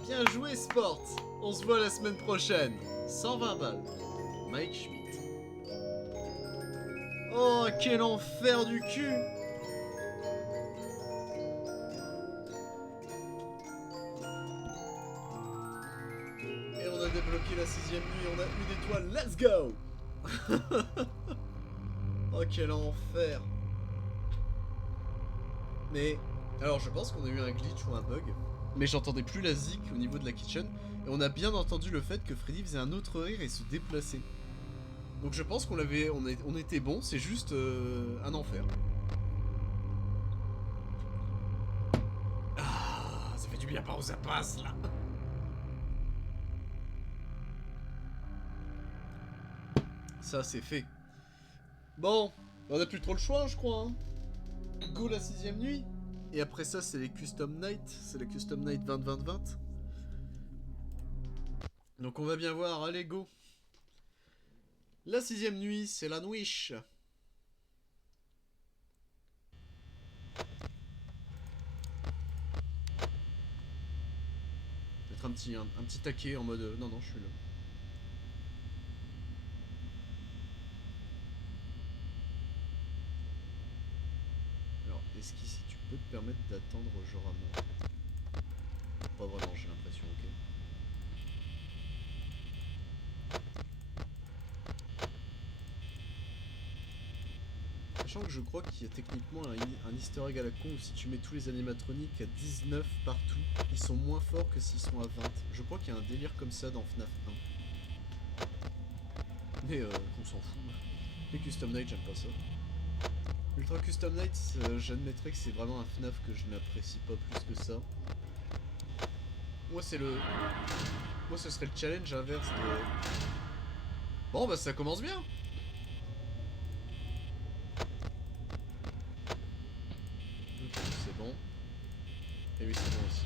Bien joué, Sport. On se voit la semaine prochaine. 120 balles. Mike Schmidt. Oh, quel enfer du cul. Et on a débloqué la 6ème nuit, on a une étoile, let's go. Oh, quel enfer. Mais, alors je pense qu'on a eu un glitch ou un bug, mais j'entendais plus la zik au niveau de la kitchen, et on a bien entendu le fait que Freddy faisait un autre rire et se déplaçait. Donc je pense qu'on l'avait, on était bon, c'est juste un enfer. Ah, ça fait du bien par où ça passe là. Ça c'est fait. Bon, on a plus trop le choix je crois. Hein. Go la 6ème nuit. Et après ça c'est les custom night, c'est la custom night 20-20-20. Donc on va bien voir, allez go. La 6ème nuit, c'est la nuit. Mettre un petit taquet en mode non non je suis là. Alors est-ce qu'ici tu peux te permettre d'attendre genre à mort? Pas vraiment j'ai l'impression, ok. Sachant que je crois qu'il y a techniquement un easter egg à la con où si tu mets tous les animatroniques à 19 partout, ils sont moins forts que s'ils sont à 20. Je crois qu'il y a un délire comme ça dans FNAF 1. Mais on s'en fout. Les Custom Night, j'aime pas ça. Ultra Custom Night, j'admettrais que c'est vraiment un FNAF que je n'apprécie pas plus que ça. Moi, c'est le... Moi, ce serait le challenge inverse de... Bon, bah ça commence bien. Ok, c'est bon. Et oui, c'est bon aussi.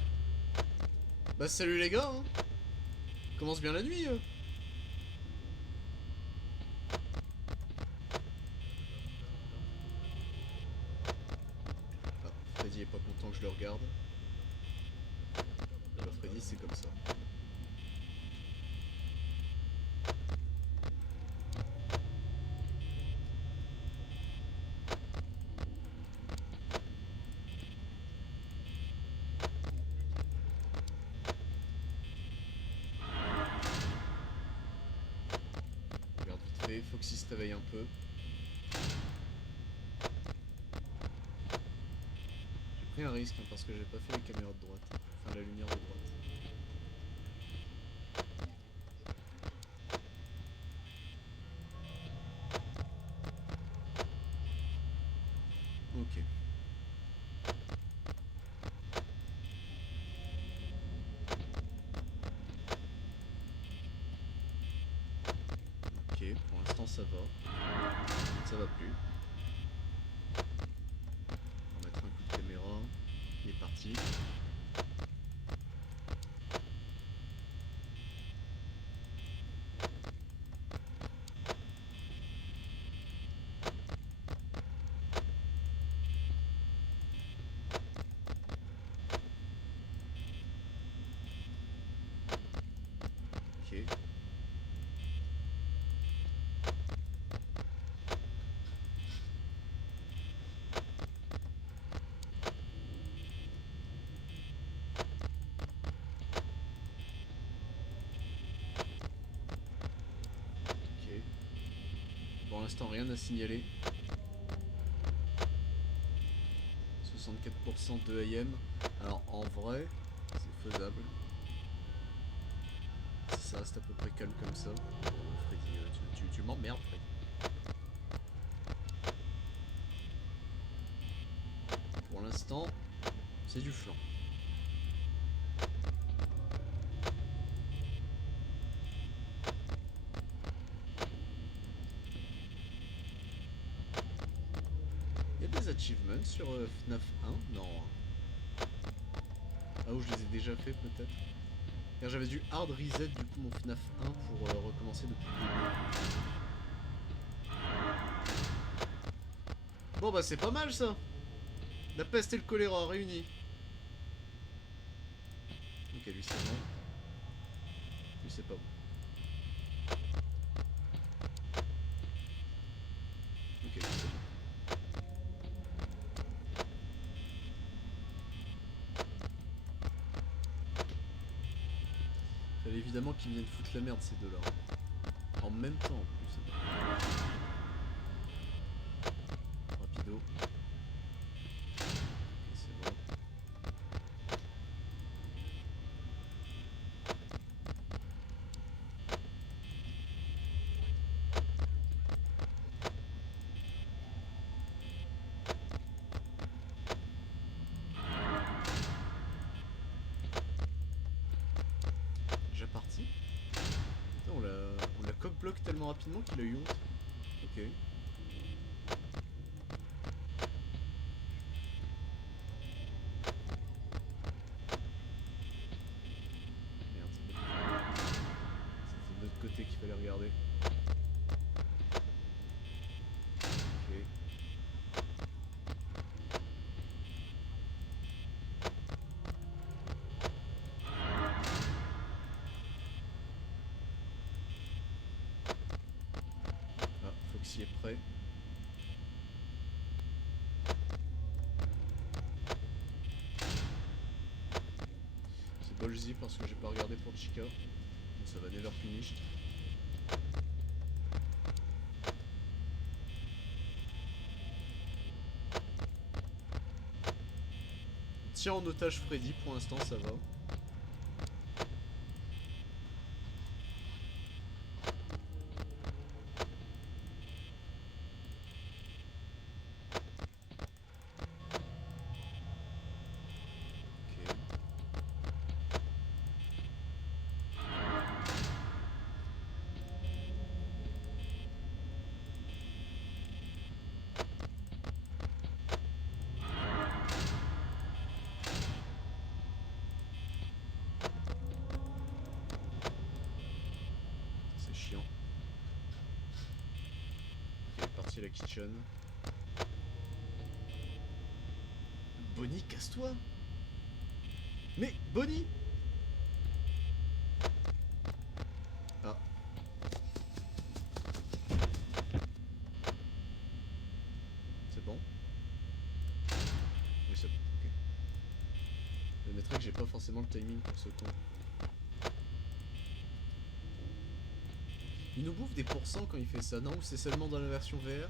Bah salut les gars, hein. Commence bien la nuit. Ah, Freddy est pas content que je le regarde. Bah Freddy, c'est comme ça. Regarde vite fait, Foxy se réveille un peu. J'ai pris un risque hein, parce que j'ai pas fait les caméras de droite. Enfin la lumière de droite. Ok. Ok, pour l'instant ça va. Ça va plus. On va mettre un coup de caméra. Il est parti. Ok. Ok. Pour l'instant rien à signaler. 64% de AM. Alors en vrai, c'est faisable. Si ça reste à peu près calme comme ça. Freddy, tu m'emmerdes, Freddy. Pour l'instant, c'est du flanc. Il y a des achievements sur FNAF 1? Non. Ah, où je les ai déjà fait peut-être. Car j'avais dû hard reset du coup mon FNAF 1 pour recommencer depuis le début. Bon bah c'est pas mal ça. La peste et le choléra réunis. Ok, lui c'est bon. Lui c'est pas bon. Ok, lui c'est bon. Fallait évidemment qu'ils viennent foutre la merde ces deux-là. En même temps en plus. Rapido. Ok, c'est bon. Déjà parti? Putain, on l'a coq-block tellement rapidement qu'il a eu honte. Ok. Merde, c'était de l'autre côté qu'il fallait regarder. Ok. Ah, Foxy est prêt. C'est ballsy parce que j'ai pas regardé pour Chica. Bon, ça va never finish. Tiens en otage Freddy, pour l'instant ça va. Ok. C'est chiant. Ok, parti à la kitchen. Bonnie, casse-toi! Mais, Bonnie! Ah. C'est bon? Oui, c'est bon, ok. Je mettrai que j'ai pas forcément le timing pour ce con. Il nous bouffe des pourcents quand il fait ça, non? Ou c'est seulement dans la version VR?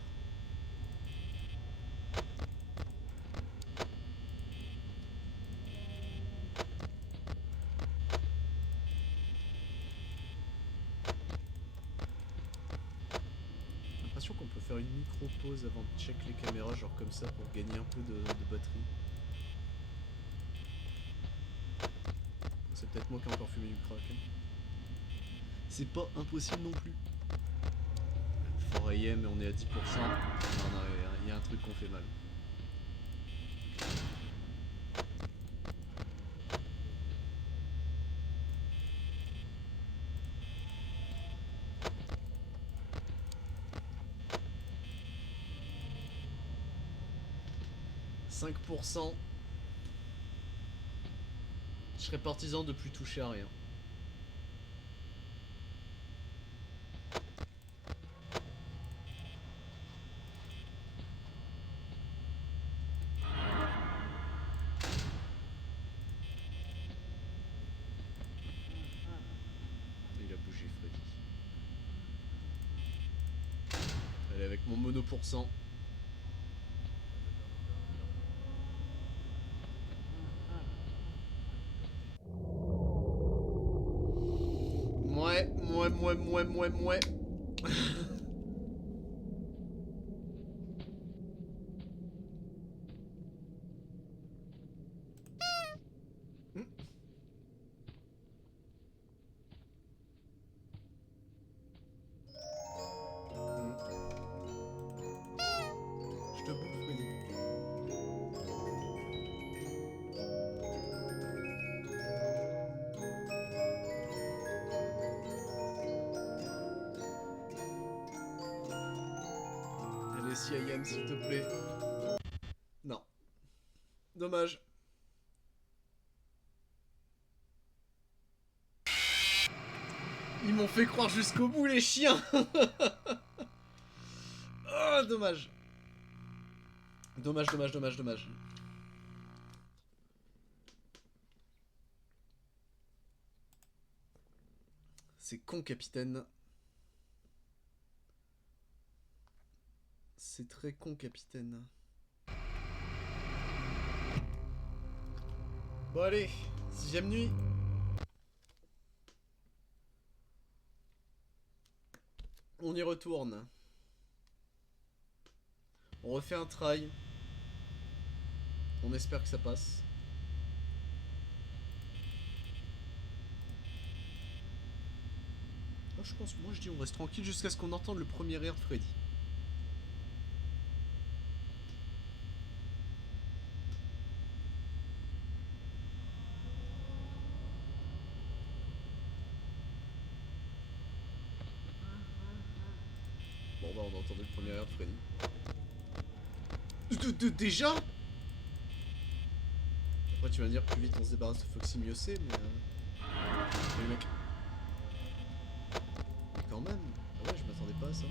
J'ai l'impression qu'on peut faire une micro-pause avant de check les caméras, genre comme ça, pour gagner un peu de batterie. C'est peut-être moi qui ai encore fumé du crack. Hein. C'est pas impossible non plus. 4 AM et on est à 10%. Non, il y a un truc qu'on fait mal. 5%. Je serais partisan de plus toucher à rien. Il a bougé Freddy. Allez, avec mon mono pourcent. Mouais. Je te bouffe, Freddy. Allez, si I am, s'il te plaît. Non. Dommage. Ils m'ont fait croire jusqu'au bout, les chiens. Oh, dommage. Dommage, dommage, dommage, dommage. C'est con, capitaine. C'est très con, capitaine. Bon, allez. 6ème nuit. On y retourne. On refait un try. On espère que ça passe. Oh, je pense, moi je dis on reste tranquille jusqu'à ce qu'on entende le premier air de Freddy. Bon bah on a entendu le premier air de Freddy. Déjà? Après tu vas me dire plus vite on se débarrasse de Foxy mieux c'est mais... Mais mec... Mais quand même... Ah ouais je m'attendais pas à ça.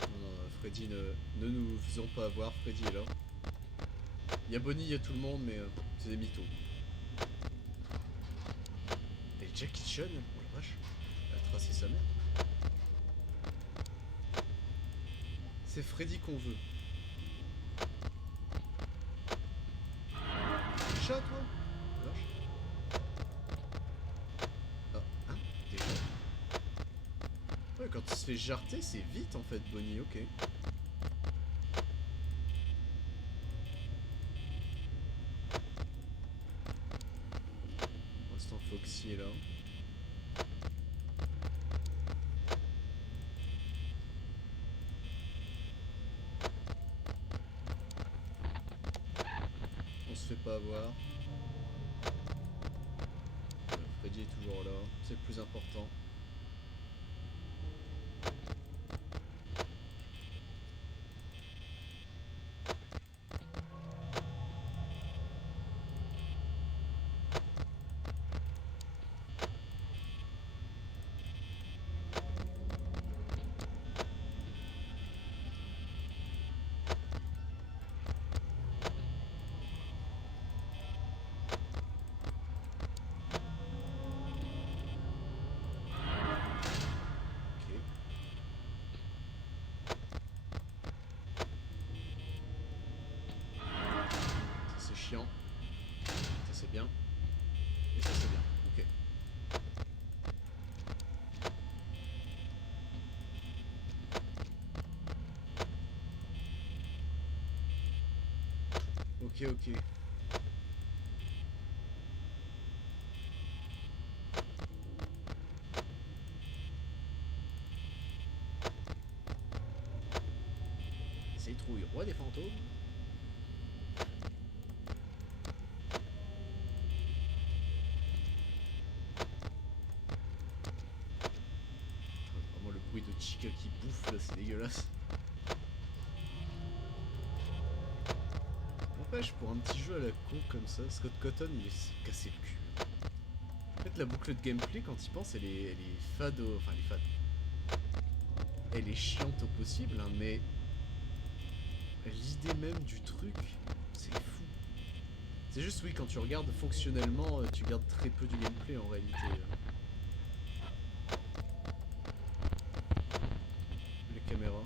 Non non Freddy ne nous faisons pas avoir, Freddy est là. Il y a Bonnie, il y a tout le monde mais c'est des mythos. Et Jackie Chan, oh la vache, elle a tracé sa mère. C'est Freddy qu'on veut. Chat toi? Vache. Ah, hein? Déjà? Ouais, quand il se fait jarter, c'est vite en fait, Bonnie, ok. Pour l'instant, Foxy est là. On se fait pas avoir. Freddy est toujours là, c'est le plus important. Chiant. Ça c'est bien. Et ça c'est bien. Ok. Ok, ok. C'est trouille, roi des fantômes. Vraiment le bruit de Chica qui bouffe là, c'est dégueulasse. N'empêche, pour un petit jeu à la con comme ça, Scott Cotton il s'est cassé le cul. En fait, la boucle de gameplay, quand il pense, elle est fade au... Enfin, elle est fade. Elle est chiante au possible, hein, mais... L'idée même du truc, c'est fou. C'est juste, oui, quand tu regardes fonctionnellement, tu gardes très peu du gameplay en réalité. Les caméras.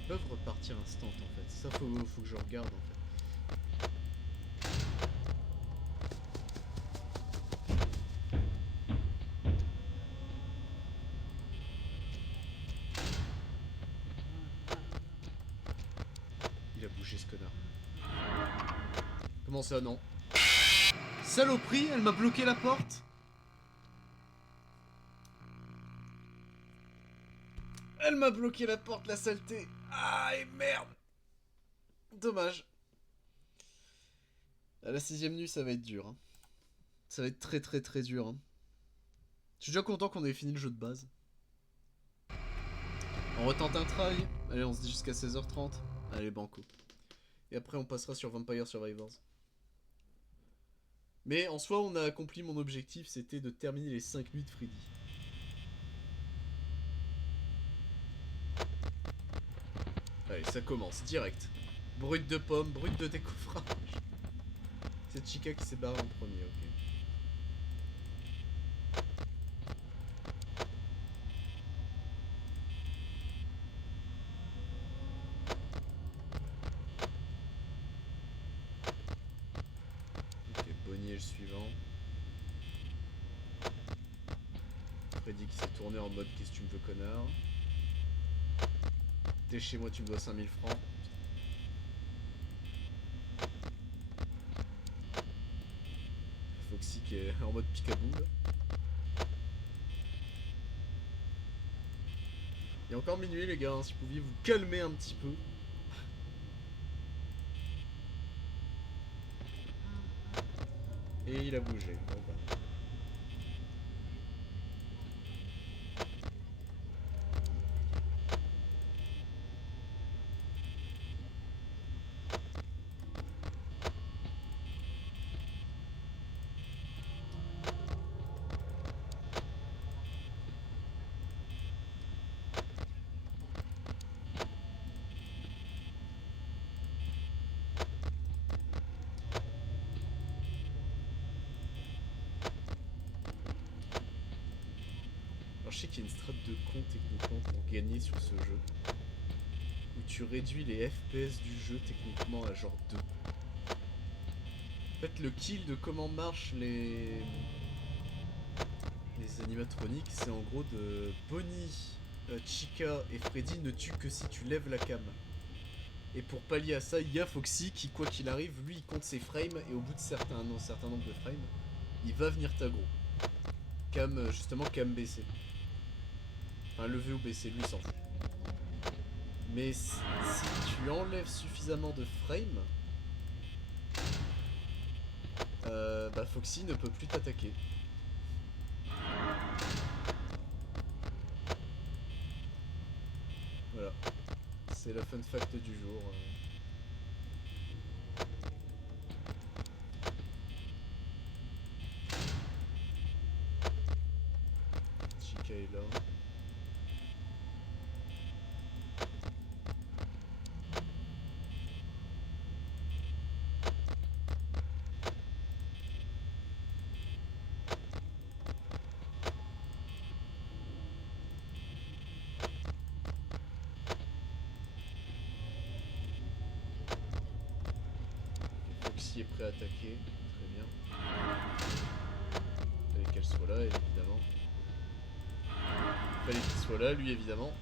Ils peuvent repartir instant en fait. Ça faut que je regarde en fait. Il a bougé ce connard. Comment ça, non? Saloperie, elle m'a bloqué la porte. Elle m'a bloqué la porte, la saleté. Ah, et merde. Dommage. À la 6ème nuit, ça va être dur. Hein. Ça va être très très très dur. Hein. Je suis déjà content qu'on ait fini le jeu de base. On retente un try. Allez, on se dit jusqu'à 16h30. Allez, banco. Et après, on passera sur Vampire Survivors. Mais en soi, on a accompli mon objectif, c'était de terminer les 5 nuits de Freddy. Allez, ça commence, direct. Brut de pomme, brut de décoffrage. C'est Chica qui s'est barrée en premier, ok. Ok, Bonnie est le suivant. Freddy qui s'est tourné en mode qu'est-ce que tu me veux, connard. T'es chez moi, tu me dois 5000 francs. Foxy qui est en mode picabou là. Il est encore minuit les gars, hein, si vous pouviez vous calmer un petit peu. Et il a bougé. Bon, bah. Alors je sais qu'il y a une strat de con techniquement pour gagner sur ce jeu. Où tu réduis les FPS du jeu techniquement à genre 2. En fait le kill de comment marchent les animatroniques, c'est en gros de Bonnie, Chica et Freddy ne tuent que si tu lèves la cam. Et pour pallier à ça, il y a Foxy qui, quoi qu'il arrive, lui il compte ses frames et au bout de un certain nombre de frames, il va venir t'aggro. Cam, justement cam baissé. Enfin levé ou baissé, lui il s'en fout. Mais si tu enlèves suffisamment de frames, bah Foxy ne peut plus t'attaquer. Voilà. C'est la fun fact du jour. Chica est là. Foxy est prêt à attaquer. Très bien. Fallait qu'elle soit là, évidemment. Fallait qu'il soit là, lui, évidemment.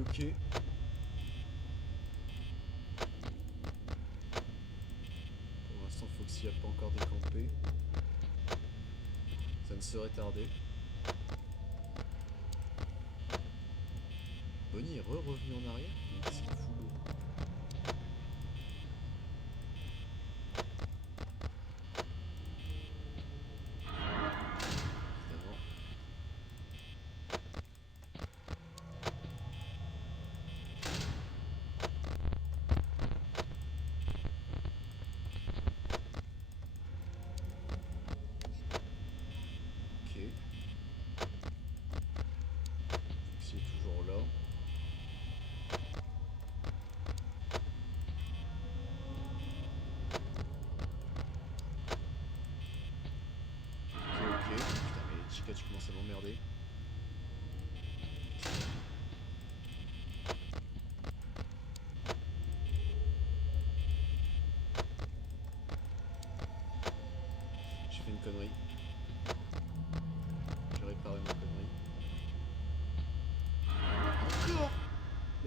Ok. Pour l'instant, Foxy n'a pas encore décampé. Ça ne serait tardé. Bonnie est revenu en arrière. Qu'est-ce qu'il fout l'eau?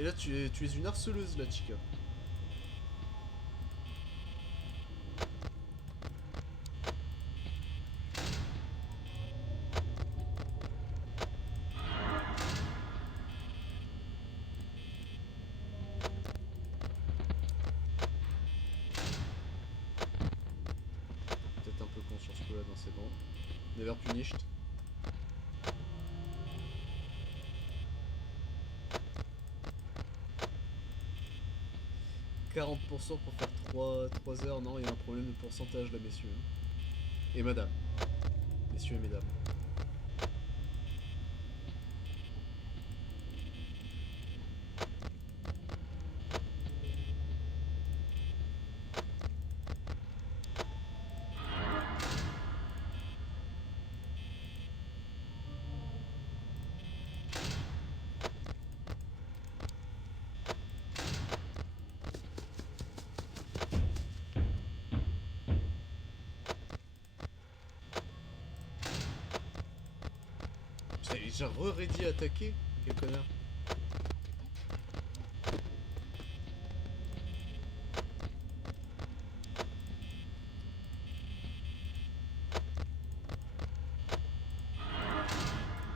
Et là, tu es une harceleuse, la chica. Peut-être un peu con sur ce coup-là, dans ses dents. Never punished. « 40% pour faire 3 heures, non, il y a un problème de pourcentage là, messieurs. Et madame. Messieurs et mesdames. Putain, il est déjà re-ready à attaquer. Quel connard.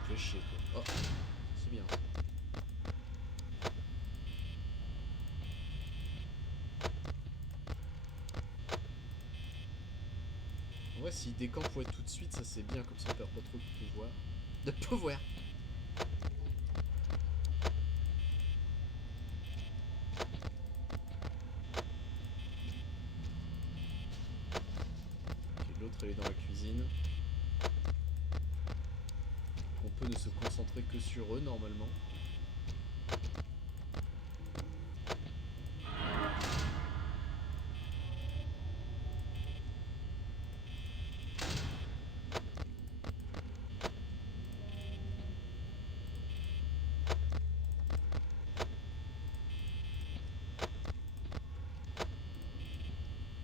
Fais chier quoi. Oh, c'est bien. En vrai, s'il décampe ouais, tout de suite, ça c'est bien, comme ça on perd pas trop de pouvoir. De pouvoir. Ok, l'autre elle est dans la cuisine. On peut ne se concentrer que sur eux normalement.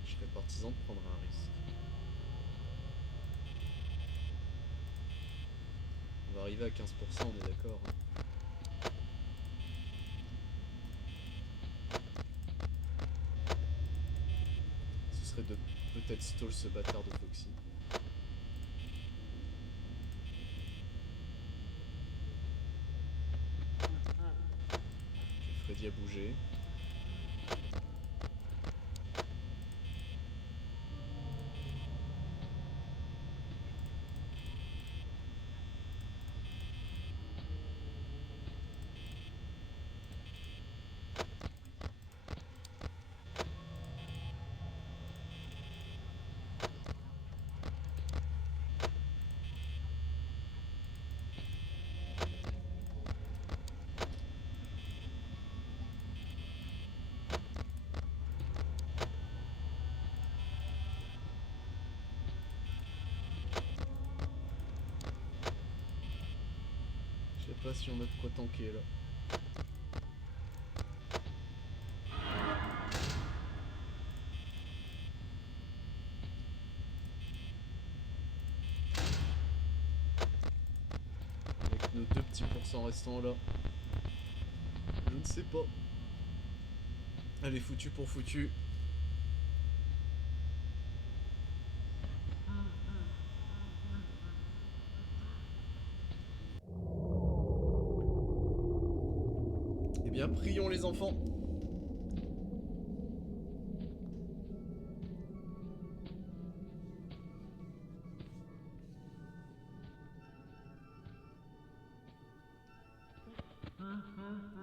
Je serais partisan de prendre un risque. On va arriver à 15%, on est d'accord. Ce serait de peut-être stall ce bâtard de Foxy. Freddy a bougé. Je sais pas si on a de quoi tanker là. Avec nos 2 petits pourcents restants là. Je ne sais pas. Allez, foutu pour foutu. Eh bien, prions les enfants.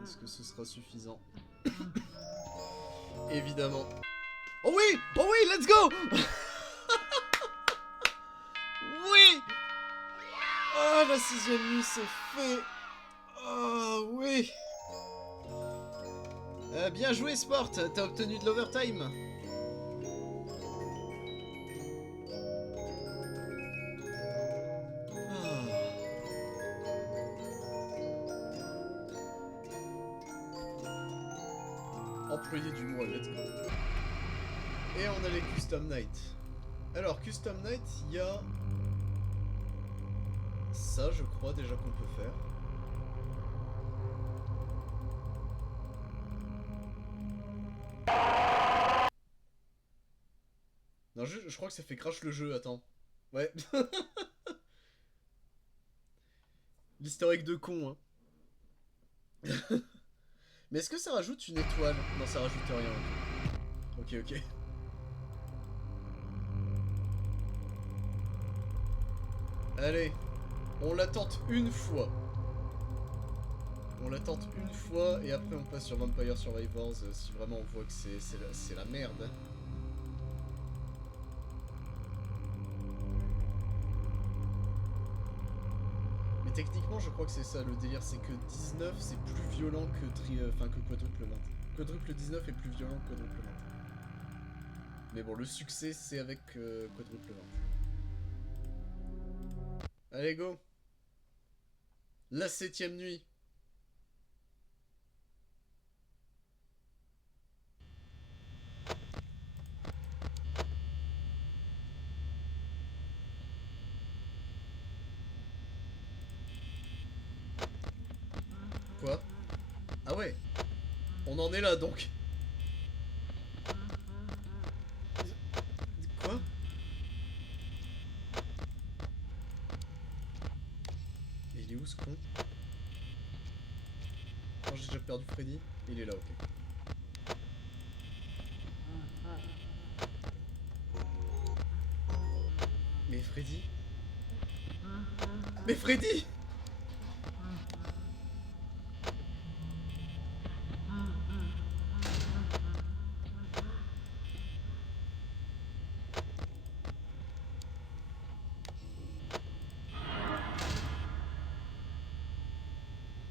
Est-ce que ce sera suffisant? Évidemment. Oh oui! Oh oui, let's go! Oui! Ah, la 6ème nuit, c'est fait! Oh oui! Bien joué, Sport! T'as obtenu de l'overtime! Employé du mois, let's go. Et on a les Custom Night. Alors, Custom Night, il y a... ça, je crois déjà qu'on peut faire. Non, je crois que ça fait crash le jeu, attends. Ouais. L'historique de con, hein. Mais est-ce que ça rajoute une étoile? Non, ça rajoute rien. Ok, ok. Allez, on la tente une fois. On la tente une fois et après on passe sur Vampire Survivors si vraiment on voit que c'est la merde. Mais techniquement je crois que c'est ça le délire, c'est que 19 c'est plus violent que que quadruple 20. Quadruple 19 est plus violent que quadruple 20. Mais bon, le succès c'est avec quadruple 20. Allez go. La 7ème nuit. Quoi? Ah ouais. On en est là donc. Quoi? Et il est où ce con? Oh, j'ai déjà perdu Freddy. Il est là, ok. Mais Freddy? Mais Freddy!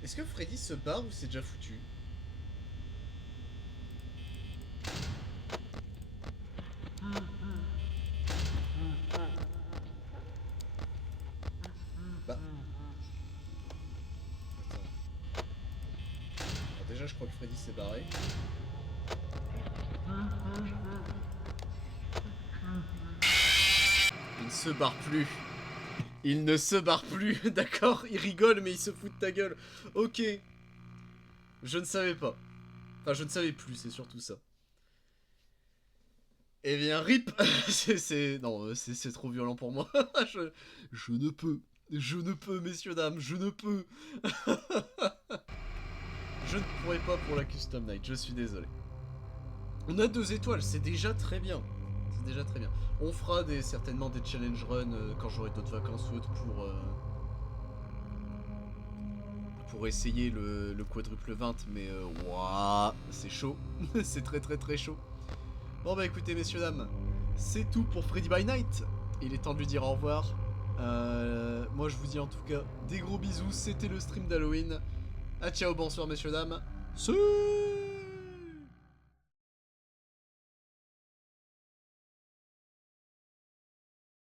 Est-ce que Freddy se barre ou c'est déjà foutu? Bah. Attends. Alors déjà je crois que Freddy s'est barré. Il ne se barre plus. Il ne se barre plus, d'accord? Il rigole mais il se fout de ta gueule. Ok. Je ne savais pas. Enfin je ne savais plus, c'est surtout ça. Eh bien RIP. Non, c'est trop violent pour moi. je ne peux. Je ne peux, messieurs, dames, je ne peux. Je ne pourrai pas pour la Custom Night, je suis désolé. On a 2 étoiles, c'est déjà très bien. C'est déjà très bien. On fera certainement des challenge runs quand j'aurai d'autres vacances ou autres pour essayer le quadruple 20, mais ouah, c'est chaud. C'est très très très chaud. Bon bah écoutez messieurs dames, c'est tout pour Freddy by Night. Il est temps de lui dire au revoir. Moi je vous dis en tout cas des gros bisous, c'était le stream d'Halloween. A ciao, bonsoir messieurs dames. Salut.